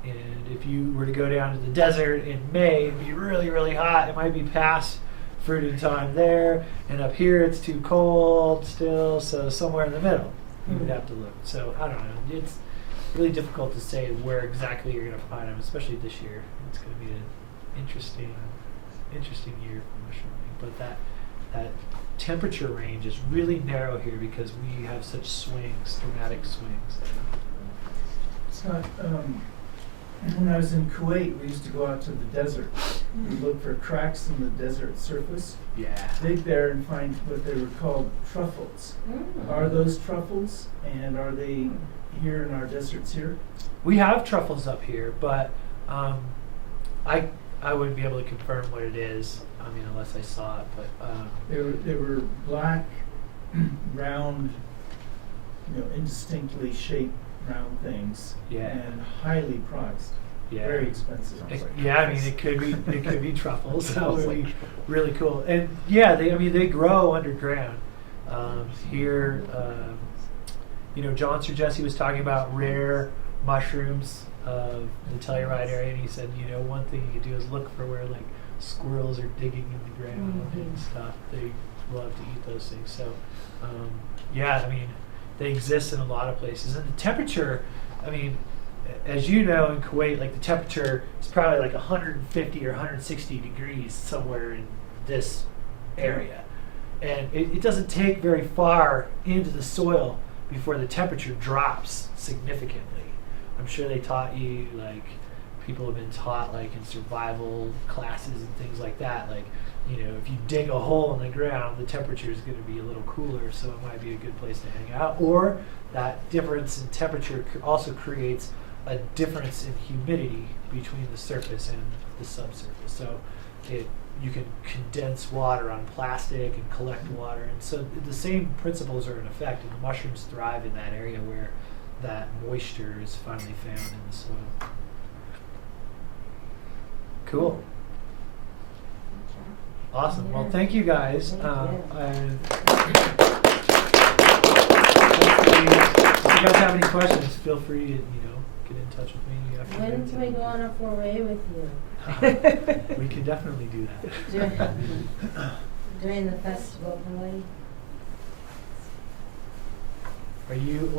And if you were to go down to the desert in May, it'd be really, really hot. It might be past fruiting time there, and up here it's too cold still, so somewhere in the middle you would have to look. So I don't know, it's really difficult to say where exactly you're going to find them, especially this year. It's going to be an interesting year for mushrooming, but that temperature range is really narrow here because we have such swings, dramatic swings. Scott, when I was in Kuwait, we used to go out to the desert and look for cracks in the desert surface. Yeah. Dig there and find what they were called truffles. Are those truffles, and are they here in our deserts here? We have truffles up here, but I wouldn't be able to confirm what it is. I mean, unless I saw it. But They were black, round, indistinctly shaped round things. Yeah. And highly priced. Yeah. Very expensive. I mean, it could be truffles. That would be really cool. And yeah, they grow underground. Here, John Sir Jesse was talking about rare mushrooms of the Telluride area, and he said, one thing you could do is look for where like squirrels are digging in the ground and Mhm. stuff. They love to eat those things. So, yeah, I mean, they exist in a lot of places. And the temperature, I mean, as you know, in Kuwait, like the temperature is probably like 150 or 160 degrees somewhere in this area. And it doesn't take very far into the soil before the temperature drops significantly. I'm sure they taught you, like, people have been taught, like, in survival classes and things like that, like, you know, if you dig a hole in the ground, the temperature is going to be a little cooler, so it might be a good place to hang out. Or that difference in temperature also creates a difference in humidity between the surface and the subsurface. So you can condense water on plastic and collect water, and so the same principles are in effect, and the mushrooms thrive in that area where that moisture is finally found in the soil. Cool. Awesome. Well, Yeah. thank you guys. Thank you. And hopefully, if you guys have any questions, feel free to get in touch with me after. When can we go on a foray with you? We can definitely do that. During the festival, probably? Are you?